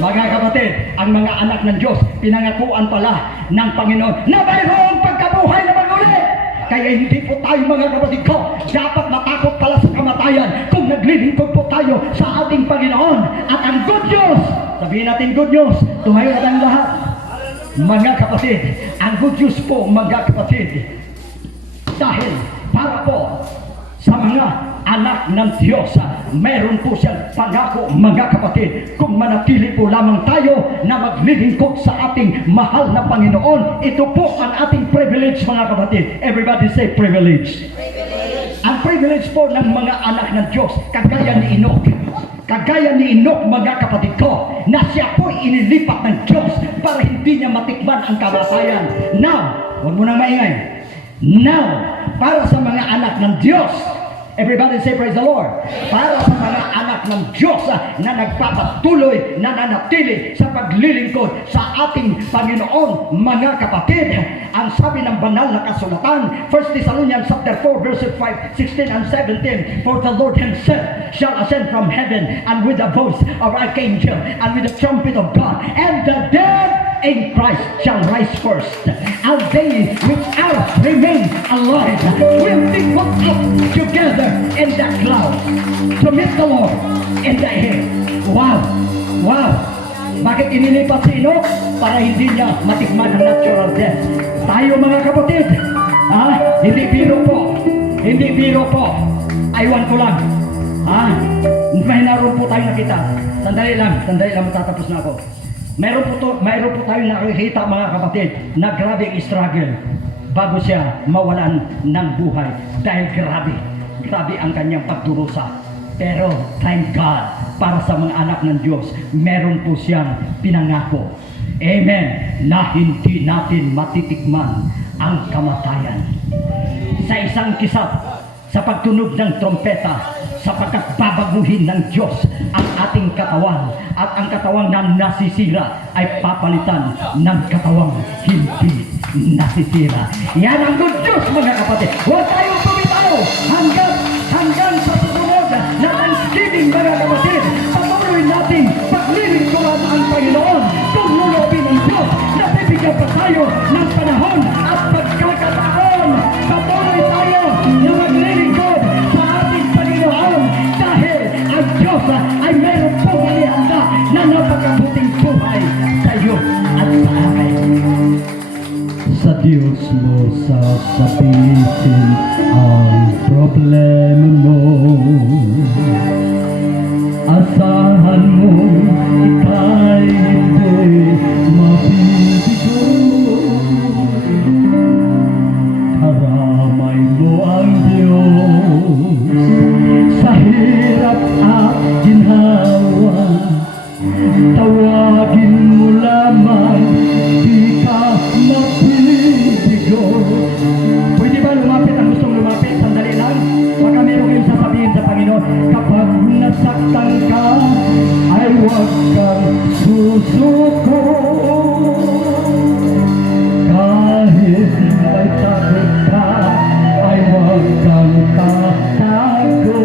Mga kapatid, ang mga anak ng Diyos, pinangakuan pala ng Panginoon na mayroong pagkabuhay na maguli. Kaya hindi po tayo mga kapatid ko dapat matakot pala sa kamatayan kung naglilingkod po tayo sa ating Panginoon. At ang good news, sabihin natin good news, tumayo na tayong lahat. Mga kapatid, ang good news po mga kapatid, dahil para po sa mga anak ng Diyos, meron po siyang pangako mga kapatid, kung manatili po lamang tayo na maglilingkod sa ating mahal na Panginoon. Ito po ang ating privilege mga kapatid. Everybody say privilege. Ang privilege po ng mga anak ng Diyos, kagaya ni Enoch mga kapatid ko, na siya po inilipat ng Diyos para hindi niya matikman ang kamatayan. Now, huwag mo nang maingay. Now, para sa mga anak ng Diyos, everybody say praise the Lord. Para sa mga anak ng Diyos na nagpapatuloy, na nanatili sa paglilingkod sa ating Panginoon, mga kapatid, ang sabi ng banal na kasulatan, 1 Thessalonians chapter 4 verses 5, 16 and 17, for the Lord himself shall ascend from heaven, and with the voice of archangel, and with the trumpet of God, and the dead in Christ shall rise first, and they which are remain alive will be put up together in the clouds to meet the Lord in the air. Wow! Wow! Bakit inilipat si Enoch? Para hindi niya matikman ang natural death. Tayo mga kapatid, hindi biro po. Aywan ko lang. May naroon po tayo nakita. Sandali lang, matatapos na ako. Mayroon po tayong nakikita mga kapatid na grabing struggle bago siya mawalan ng buhay dahil grabe ang kanyang pagdurusa. Pero thank God, para sa mga anak ng Diyos, meron po siyang pinangako, amen, na hindi natin matitikman ang kamatayan. Sa isang kisap, sa pagtunog ng trompeta, sapagkat babaguhin ng Diyos ang ating katawan, at ang katawang na nasisira ay papalitan ng katawang hindi nasisira. Yan ang good news mga kapatid. Huwag tayong tumitaw hanggang sa susunod na Thanksgiving mga kapatid. Patuloy natin paglilingkuran ang Panginoon kung lulobin ng Diyos na bibigyan pa tayo ng panahon at pagkakataon. Patuloy tayo na maglilingkod sa ating Panginoon dahil ang Diyos ay mayroon po malihanda na napakabuting buhay sa iyo at sa akin. Sa Diyos mo sasabihin ang problema mo. Asahan mo ika'y hindi mabibigo. Karamay mo ang Diyos sa hirap at ginhawa. Tawagin mo lamang, di ka mabibigo. Pwede ba lumapit ang gustong lumapit? Sandali lang. Baka meron kayong ko. Kahit may takot ka, ay huwag kang tatago.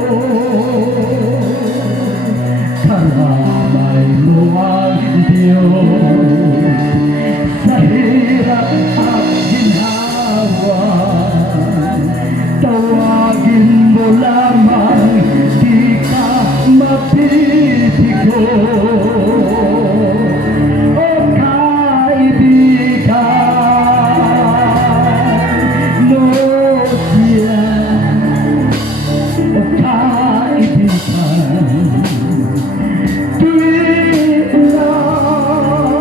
Karamay mo ang Diyos sa hirap at ginhawa. Tawagin mo lamang, di ka mapitigo. O kaibigan, no siya. O kaibigan, tuwing lang,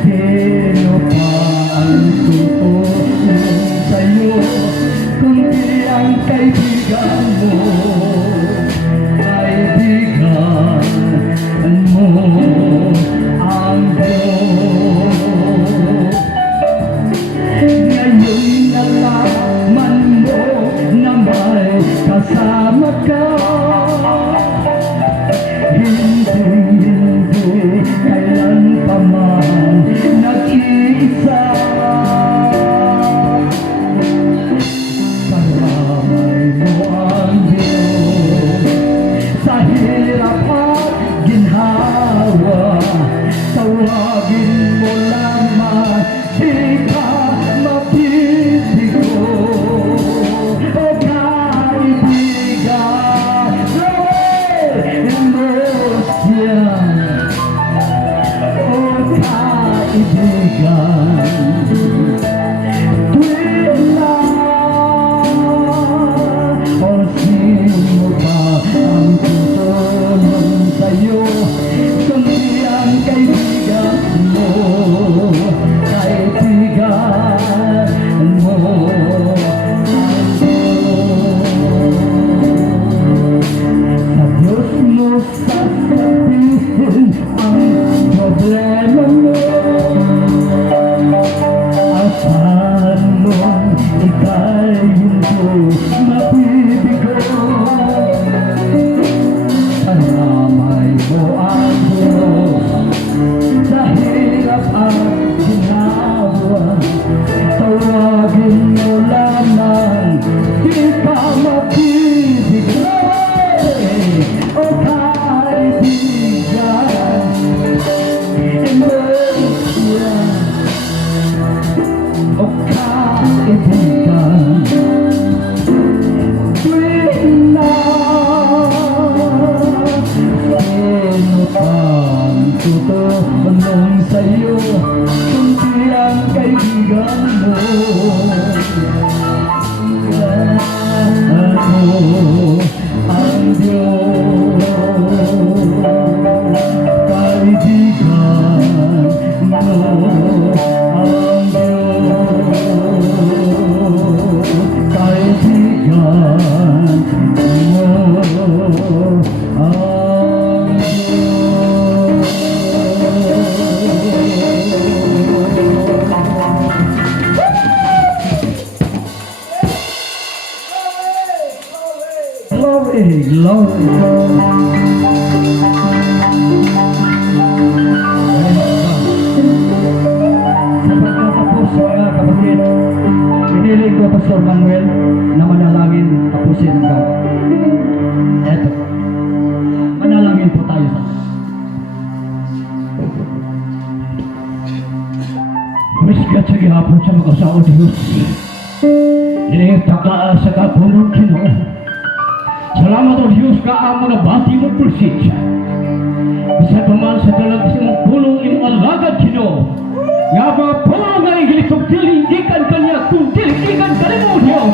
sino pa ang tutulong sa'yo, kundi ang kaibigan mo, kaibigan mo ang Diyos. Ngayon nalaman mo na may kasama ka, hindi kailan pa man nag-iisa. Karamay mo ang Diyos sa hirap at ginhawa. Tawagin mo lamang, di ka mapitigo. O kaibigan, mo siya. O kaibigan, tuwing lang, o sino ba ang tutulong sa'yo, kundi ang kaibigan mo, kaibigan mo ang Diyos. Sa Diyos mo sasabihin ang problema mo, at paanong ika'y hindi mabibigo. Karamay mo ang Diyos sa hirap at ginhawa. Tawagin mo lamang, di ka mabibigo. O kaibigan, mo siya. O kaibigan, tuwing lang, sino pang tutulong sa'yo, kundi ang kaibigan mo. Ano ang Diyos, kaibigan mo ang Diyos, kaibigan mo ang Glory, glory. Sa pagkatapos mga kapatid, piniling ko Pastor Manuel na manalangin tapusin ang gawa. Eto, manalangin po tayo sa Priskat sa gihapon sa mga sao Diyos. Dinitaka sa kapunod Ginoo. Salamat o Diyos ka amo na bati mo presensya. Bisa paman sa dalag sa mong pulong imong alagad Ginoo. Nga mga pulong nga igilitog tilingikan kanya kung tilingikan ka rin mo Diyos.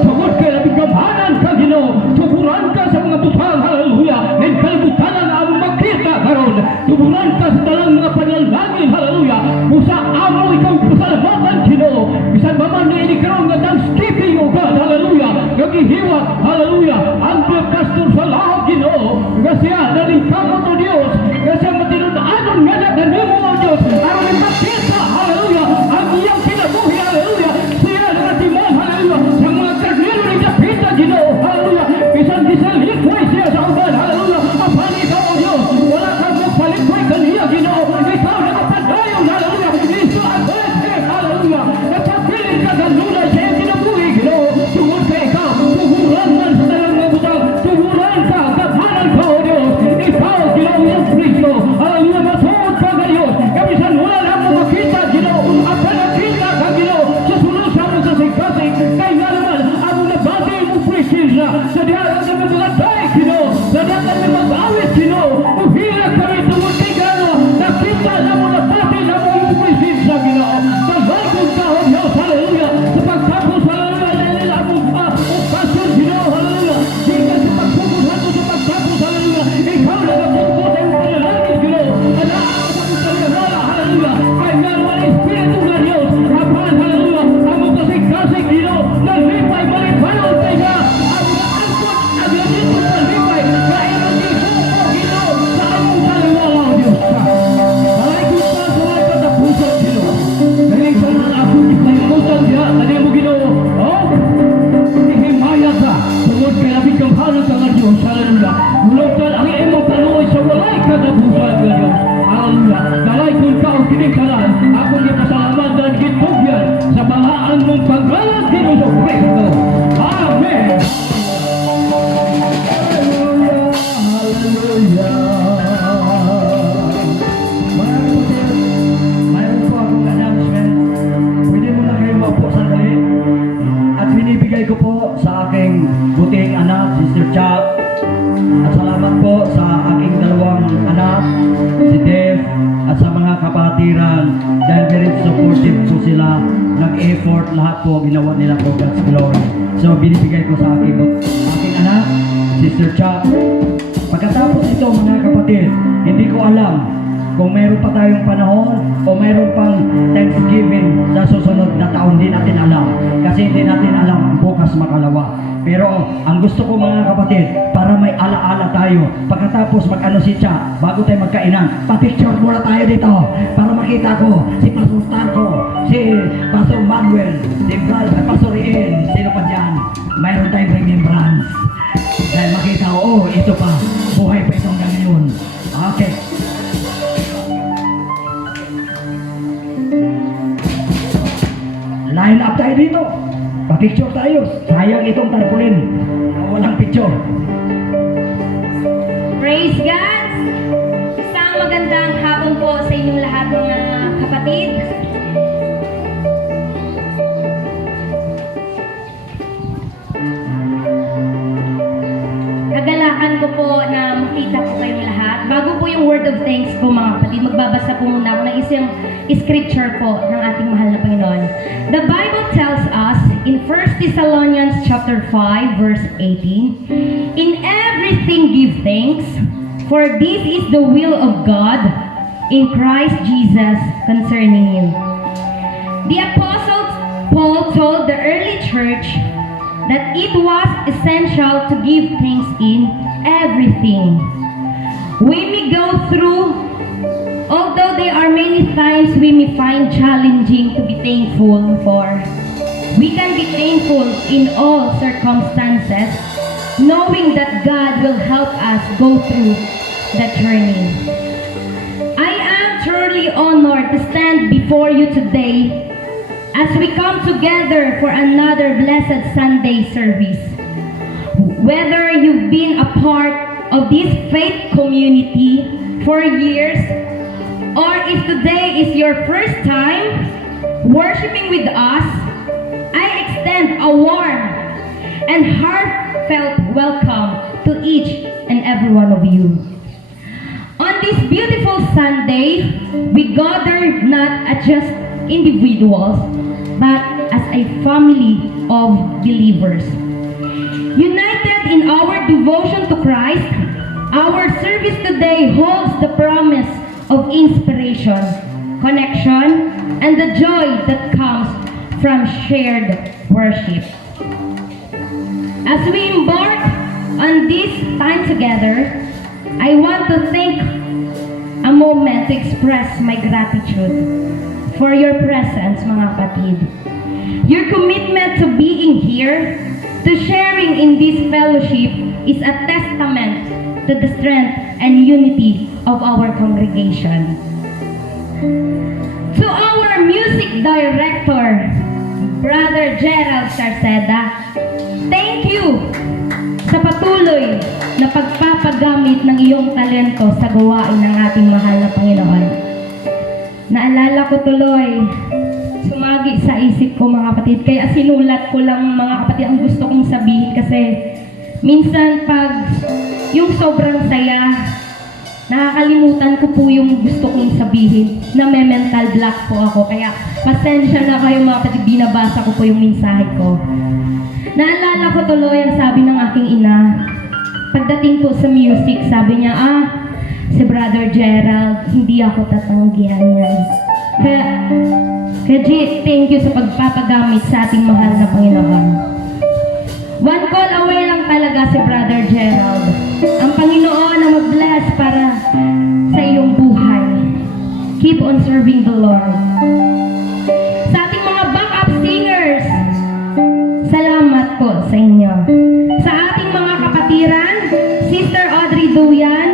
Tugod ka labing gamhanan ka Ginoo. Tuburan ka sa mga butang, haleluya. Ngayon kalibutanan na amo makita karon. Tuburan ka sa dalang mga panalangin, haleluya. Musa amo ikaw pasalamatan Ginoo. Bisan paman na inikaroon nga thanksgiving o God, haleluya. Gagihiwat, haleluya. Ang pastor sa lahat Ginoo. Nga siya nalingkamot o Diyos. Nga siya matinunaanon nga na ganimo o Diyos. Aron ipakita, haleluya. Ang iyang kinabuhi, haleluya. Siya nakatimon, haleluya. Sa mga karnero ni Kapita Ginoo, haleluya. Bisan gisalikoy siya sa uban, haleluya. Ang panikaw o Diyos. Wala kang magsalikoy kaniya Ginoo. Ito kapatiran dahil very supportive po sila, nag-effort, lahat po ginawa nila for God's glory. So binibigay ko sa aking anak, Sister Chuck. Pagkatapos ito mga kapatid, hindi ko alam kung mayroon pa tayong panahon o mayroon pang Thanksgiving sa susunod na taon, hindi natin alam. Kasi hindi natin alam ang bukas makalawa. Pero ang gusto ko mga kapatid, para may alaala tayo, pagkatapos mag-ano si Cha, bago tayo magkainan, pa-picture muna tayo dito para makita ko si Pastor Tarko, si Pastor Manuel, si Pastor Ian, sino pa dyan. Mayroon tayong remembrance. Dahil makita ko, oh, ito pa, buhay pa ito hanggang ngayon. Okay. Line up tayo dito. Pa-picture tayo. Sayang itong tarpaulin. Walang picture. Praise God! Isang magandang hapon po sa inyong lahat mga kapatid. Kagalakan ko po na makita po kayong lahat. Bago po yung word of thanks po mga kapatid, magbabasa po muna ako ng isang scripture po ng ating mahal na Panginoon. The Bible tells us in 1 Thessalonians chapter 5 verse 18, in everything give thanks, for this is the will of God in Christ Jesus concerning you. The Apostle Paul told the early church that it was essential to give thanks in everything. We may go through, although there are many times we may find challenging to be thankful for, we can be thankful in all circumstances, knowing that God will help us go through the journey. I am truly honored to stand before you today as we come together for another Blessed Sunday service. Whether you've been a part of this faith community for years, or if today is your first time worshiping with us, I extend a warm and heartfelt welcome to each and every one of you. On this beautiful Sunday, we gather not as just individuals, but as a family of believers. United in our devotion to Christ, our service today holds the promise of inspiration, connection, and the joy that comes from shared worship. As we embark on this time together, I want to take a moment to express my gratitude for your presence, mga kapatid. Your commitment to being here, to sharing in this fellowship, is a testament to the strength and unity of our congregation. To our music director, Brother Gerald Sarceda, thank you sa patuloy na pagpapagamit ng iyong talento sa gawain ng ating mahal na Panginoon. Naalala ko tuloy, sumagi sa isip ko mga kapatid, kaya sinulat ko lang mga kapatid ang gusto kong sabihin kasi minsan pag yung sobrang saya, nakakalimutan ko po yung gusto kong sabihin na may mental block po ako. Kaya pasensya na kayo mga kapatid, binabasa ko po yung mensahe ko. Naalala ko tuloy ang sabi ng aking ina, pagdating po sa music, sabi niya, si Brother Gerald, hindi ako tatanggihan yan. Kaya G, thank you sa pagpapagamit sa ating mahal na Panginoon. One call away lang talaga si Brother Gerald. Ang Panginoon na mag-bless para sa iyong buhay. Keep on serving the Lord. Sa ating mga backup singers, salamat po sa inyo. Sa ating mga kapatiran, Sister Audrey Duyan,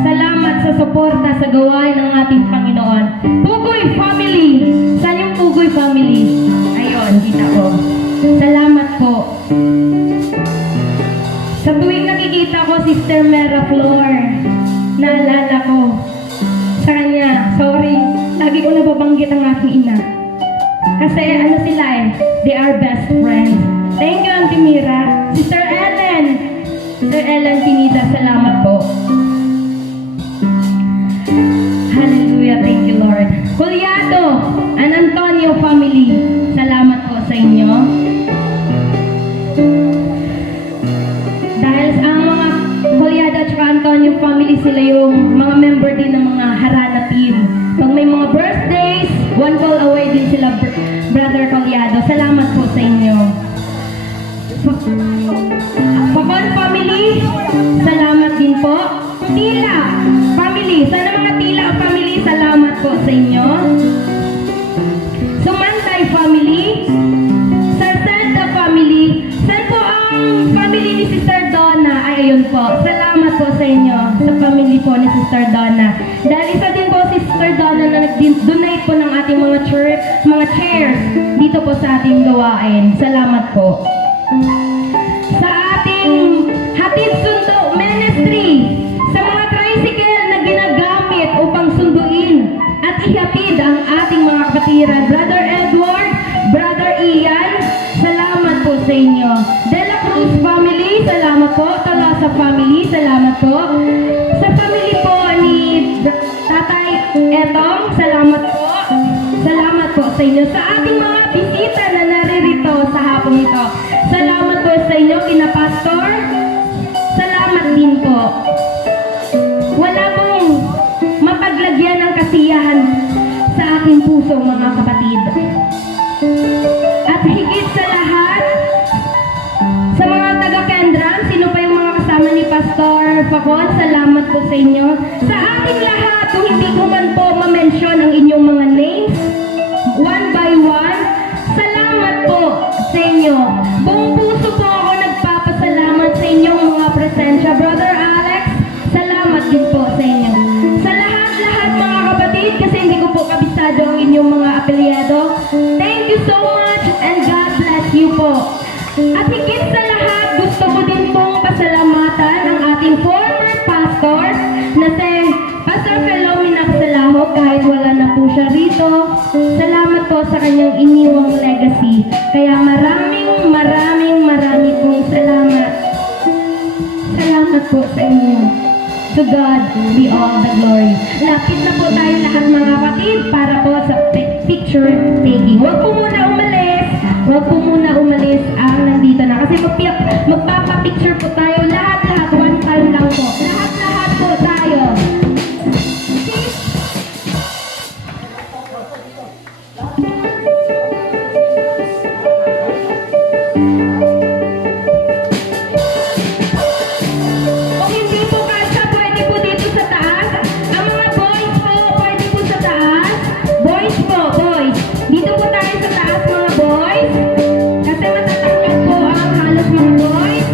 salamat sa suporta sa gawain ng ating Panginoon. Pugoy Family! Saan yung Pugoy Family? Ayun, kita ko. Salamat po. Sa tuwing nakikita ko, Sister Mera Flor, naalala ko sa kanya, sorry, lagi ko nababanggit ang aking ina. Kasi ano sila they are best friends. Thank you, Auntie Mira. Sister Ellen Pinida, salamat po. Hallelujah, thank you, Lord. Collado and Antonio family. Salamat po sa inyo. Dahil ang mga Collado at Antonio family, sila yung mga member din ng mga Harana team. Pag may mga birthdays, one call away din sila, Brother Collado. Salamat po sa inyo. Pakon family, salamat din po. Tila family, sana mga Tila family, salamat po sa inyo. Sumantay family, Sarsada family, saan po ang family ni Sister Donna? Ay, ayun po, salamat po sa inyo, sa family po ni Sister Donna. Dahil isa din po si Sister Donna na nag-donate po ng ating mga chairs dito po sa ating gawain. Salamat po. Sa ating hatid sundo ministry, sa mga tricycle na ginagamit upang sunduin at ihatid ang ating mga kapatiran, Brother Edward, Brother Ian, salamat po sa inyo. De La Cruz family, salamat po. Tolosa family, salamat po. Sa family po ni Tatay Etong, salamat po. Salamat po sa inyo. Sa ating mga bisita na naririto sa hapong ito, salamat po sa inyo, kina Pastor. Salamat din po. Wala pong mapaglagyan ng kasiyahan sa aking puso, mga kapatid. At higit sa lahat, sa mga taga-Kendram, sino pa yung mga kasama ni Pastor Facon, salamat po sa inyo. Sa ating lahat, kung hindi ko man po ma-mention ang inyong mga names, one by one, salamat po sa inyo. Buong puso po ako nagpapasalamat sa inyong mga presensya. Brother Alex, salamat din po sa inyo. Sa lahat-lahat mga kapatid, kasi hindi ko po kabisado ang inyong mga apelyado, thank you so much and God bless you po. At higit sa lahat, gusto ko din pong pasalamatan ang ating former pastor na si Pastor Philomena Salaho, kahit wala na po siya rito. Salamat po sa kanyang iniwang legacy. Kaya marami pong salamat. Salamat po sa inyo. To God be all the glory. Lapit na po tayo lahat mga kapatid para po sa picture taking. Huwag po muna umalis ang nandito na. Kasi magpapapicture po tayo lahat. One time lang po. Lahat po tayo. Kung hindi po kasya, pwede po dito sa taas. Ang mga boys po, pwede po sa taas. Boys po, boys. Dito po tayo sa taas mga boys. Kasi matatakot po ang halos mga boys.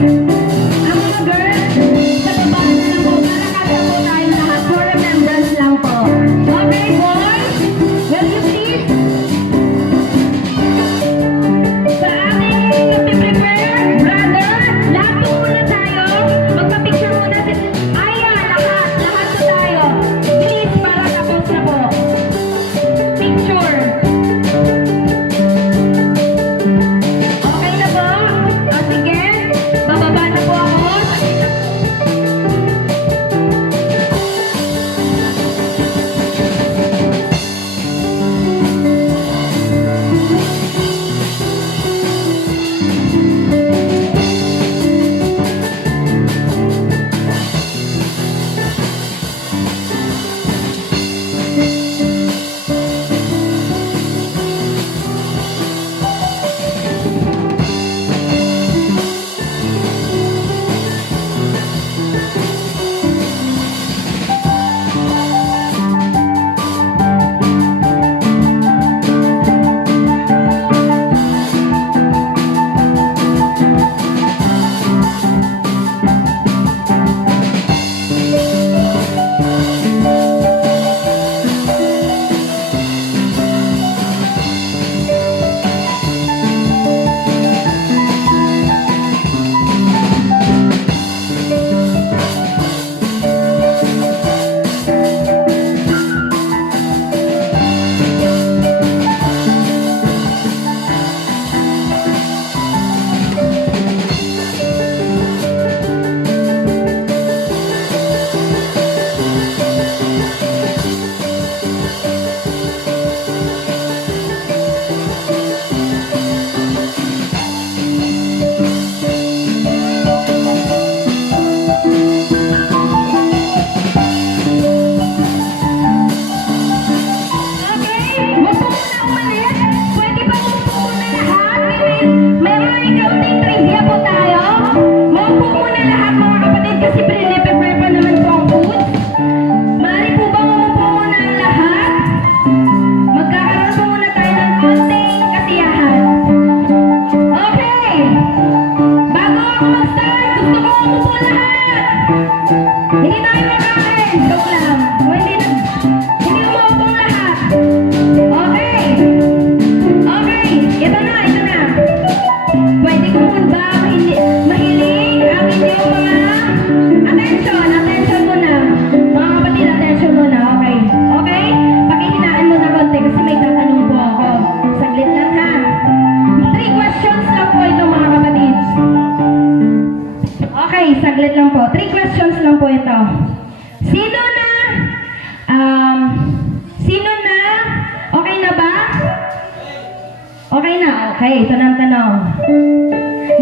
Okay, ito na ang tanong.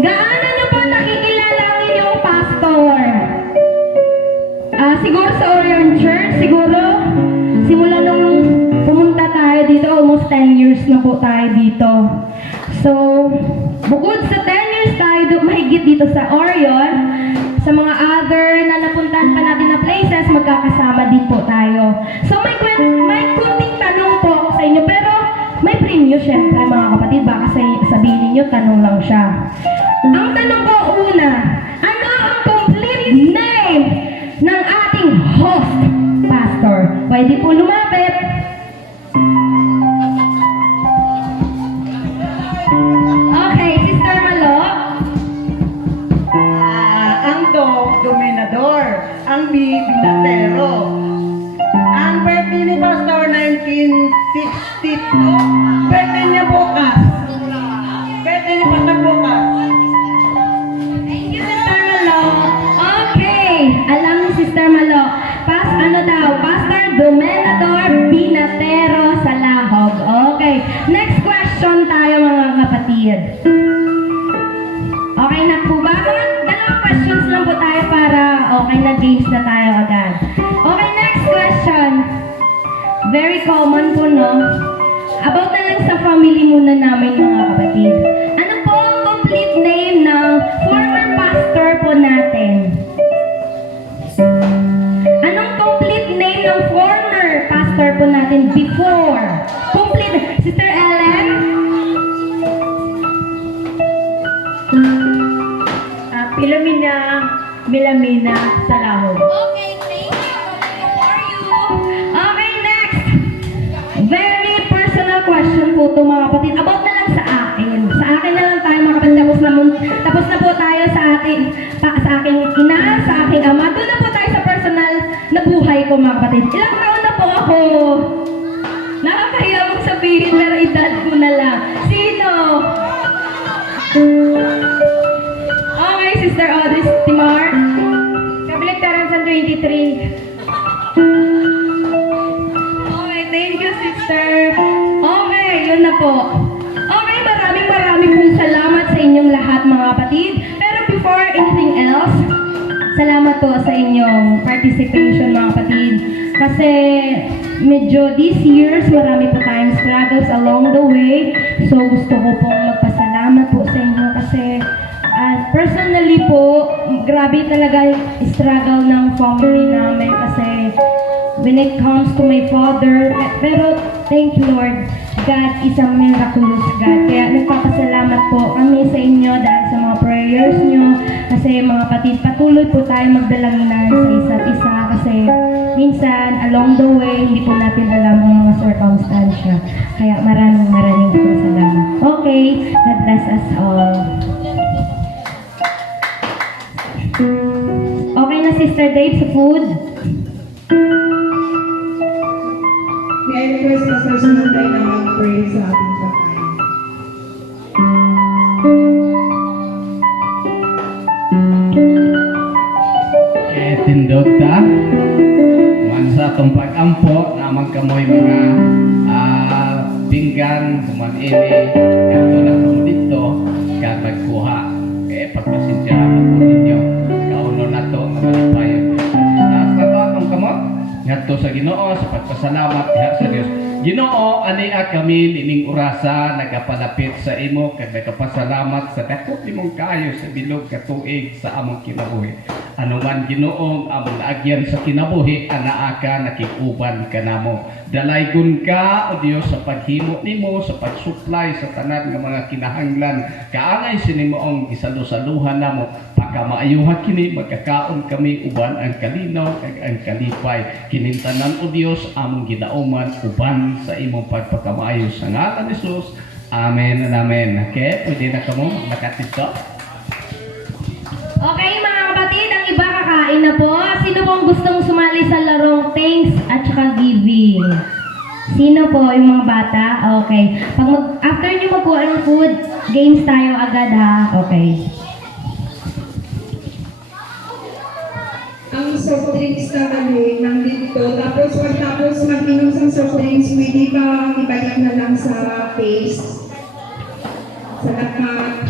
Gaano niyo po nakikilala ang inyong pastor? Siguro sa Orion Church, siguro simula nung pumunta tayo dito, almost 10 years na po tayo dito. So, bukod sa 10 years tayo mahigit dito sa Orion, sa mga other na napuntahan pa natin na places, magkakasama din po tayo. So, may kunting tanong po ako sa inyo, pero may premyo syempre mga kapatid, baka sabihin niyo tanong lang siya. Ang tanong ko una, ano ang complete name ng ating host pastor? Pwede po lumapit. Okay, Sister Malo. Ang Dominador, ang Binatero. Ang birthday ni Pastor 1962. Birthday niya bukas. Birthday ni Pastor bukas. Thank you, Sister Malo. Okay, alam ni Sister Malo. Pastor Dominador Binatero sa Lahog. Okay, next question tayo mga kapatid. Okay na po ba? Mga dalawang questions lang po tayo para okay na games na tayo agad. Okay, next question. Very common po, no? About na lang sa family muna namin mga kapatid. Ano po ang complete name ng former pastor po natin? Anong complete name ng former pastor po natin before? Complete. Sister Ellen? Milamina sa Lahog. Okay, thank you. For you. Okay, next. Very personal question po ito mga kapatid. About na lang sa akin. Sa akin na lang tayo mga kapatid. Tapos na po tayo sa aking ina, sa aking ama. Doon na po tayo sa personal na buhay ko mga kapatid. Ilang taon na po ako? Nakakahiya mong sabihin pero edad ko na lang. Sino? Okay, Sister Audrey Timar. Kabaligtaran sa 23. Okay, thank you, Sister. Okay, yun na po. Okay, maraming pong salamat sa inyong lahat, mga kapatid. Pero before anything else, salamat po sa inyong participation, mga kapatid. Kasi medyo these years, marami po tayong struggles along the way. So, gusto ko pong magpasalamat po sa inyo kasi personally po, grabe talaga yung struggle ng family namin kasi when it comes to my father, pero thank you Lord, God is a miraculous God. Kaya nagpapasalamat po kami sa inyo dahil sa mga prayers nyo. Kasi mga kapatid, patuloy po tayo magdalanginan sa isa't isa kasi minsan along the way, hindi po natin alam ang mga circumstansya. Kaya maraming po salamat. Okay, God bless us all. Okay na Sister Dave sa food? May I request na sa sunod tayo na mag-pray sa ating pagkain. Kaya tindog ta, man sa itong pag-ampo, naman kamoy mga pinggan, kuman-ini, kato na kamo dito, kaya magkuha. Kaya pagpasensya po ninyo, kauno na to, namalipayan. Taas na to atong kamot, ngadto sa Ginoo, sa pagpasalamat diha sa Dios. Ginoo, ania kami nining orasa nagapalapit sa imo kag nagapasalamat sa dakop nimong kayo sa bilog katuig sa among kinabuhi. Ano man Ginoo among naagyan sa kinabuhi, anaa ka nakikuban kanamo. Dalaygon ka o Dios sa paghimo nimo sa pagsupply sa tanan nga mga kinahanglan. Kaangay sinimoong gisalusaluhan namo pagkamaayuha kini magkakaon kami uban ang kalinaw kag ang kalipay. Kinintanan o Dios among gidauman uban sa imong pagpakamaayo sa ngalan ni Jesus. Amen and amen. Okay, pwede na kamo makatito. Okay mga kapatid, ang iba kakain na po. Sino pong gustong sumali sa larong thanks at saka giving? Sino po yung mga bata? Okay. After nyo magkuha ng food, games tayo agad ha. Okay. Ang soft drinks na kami nandito. Tapos pagtapos mag-inom sa soft drinks, pwede ka ibalik na lang sa face. sa lahat.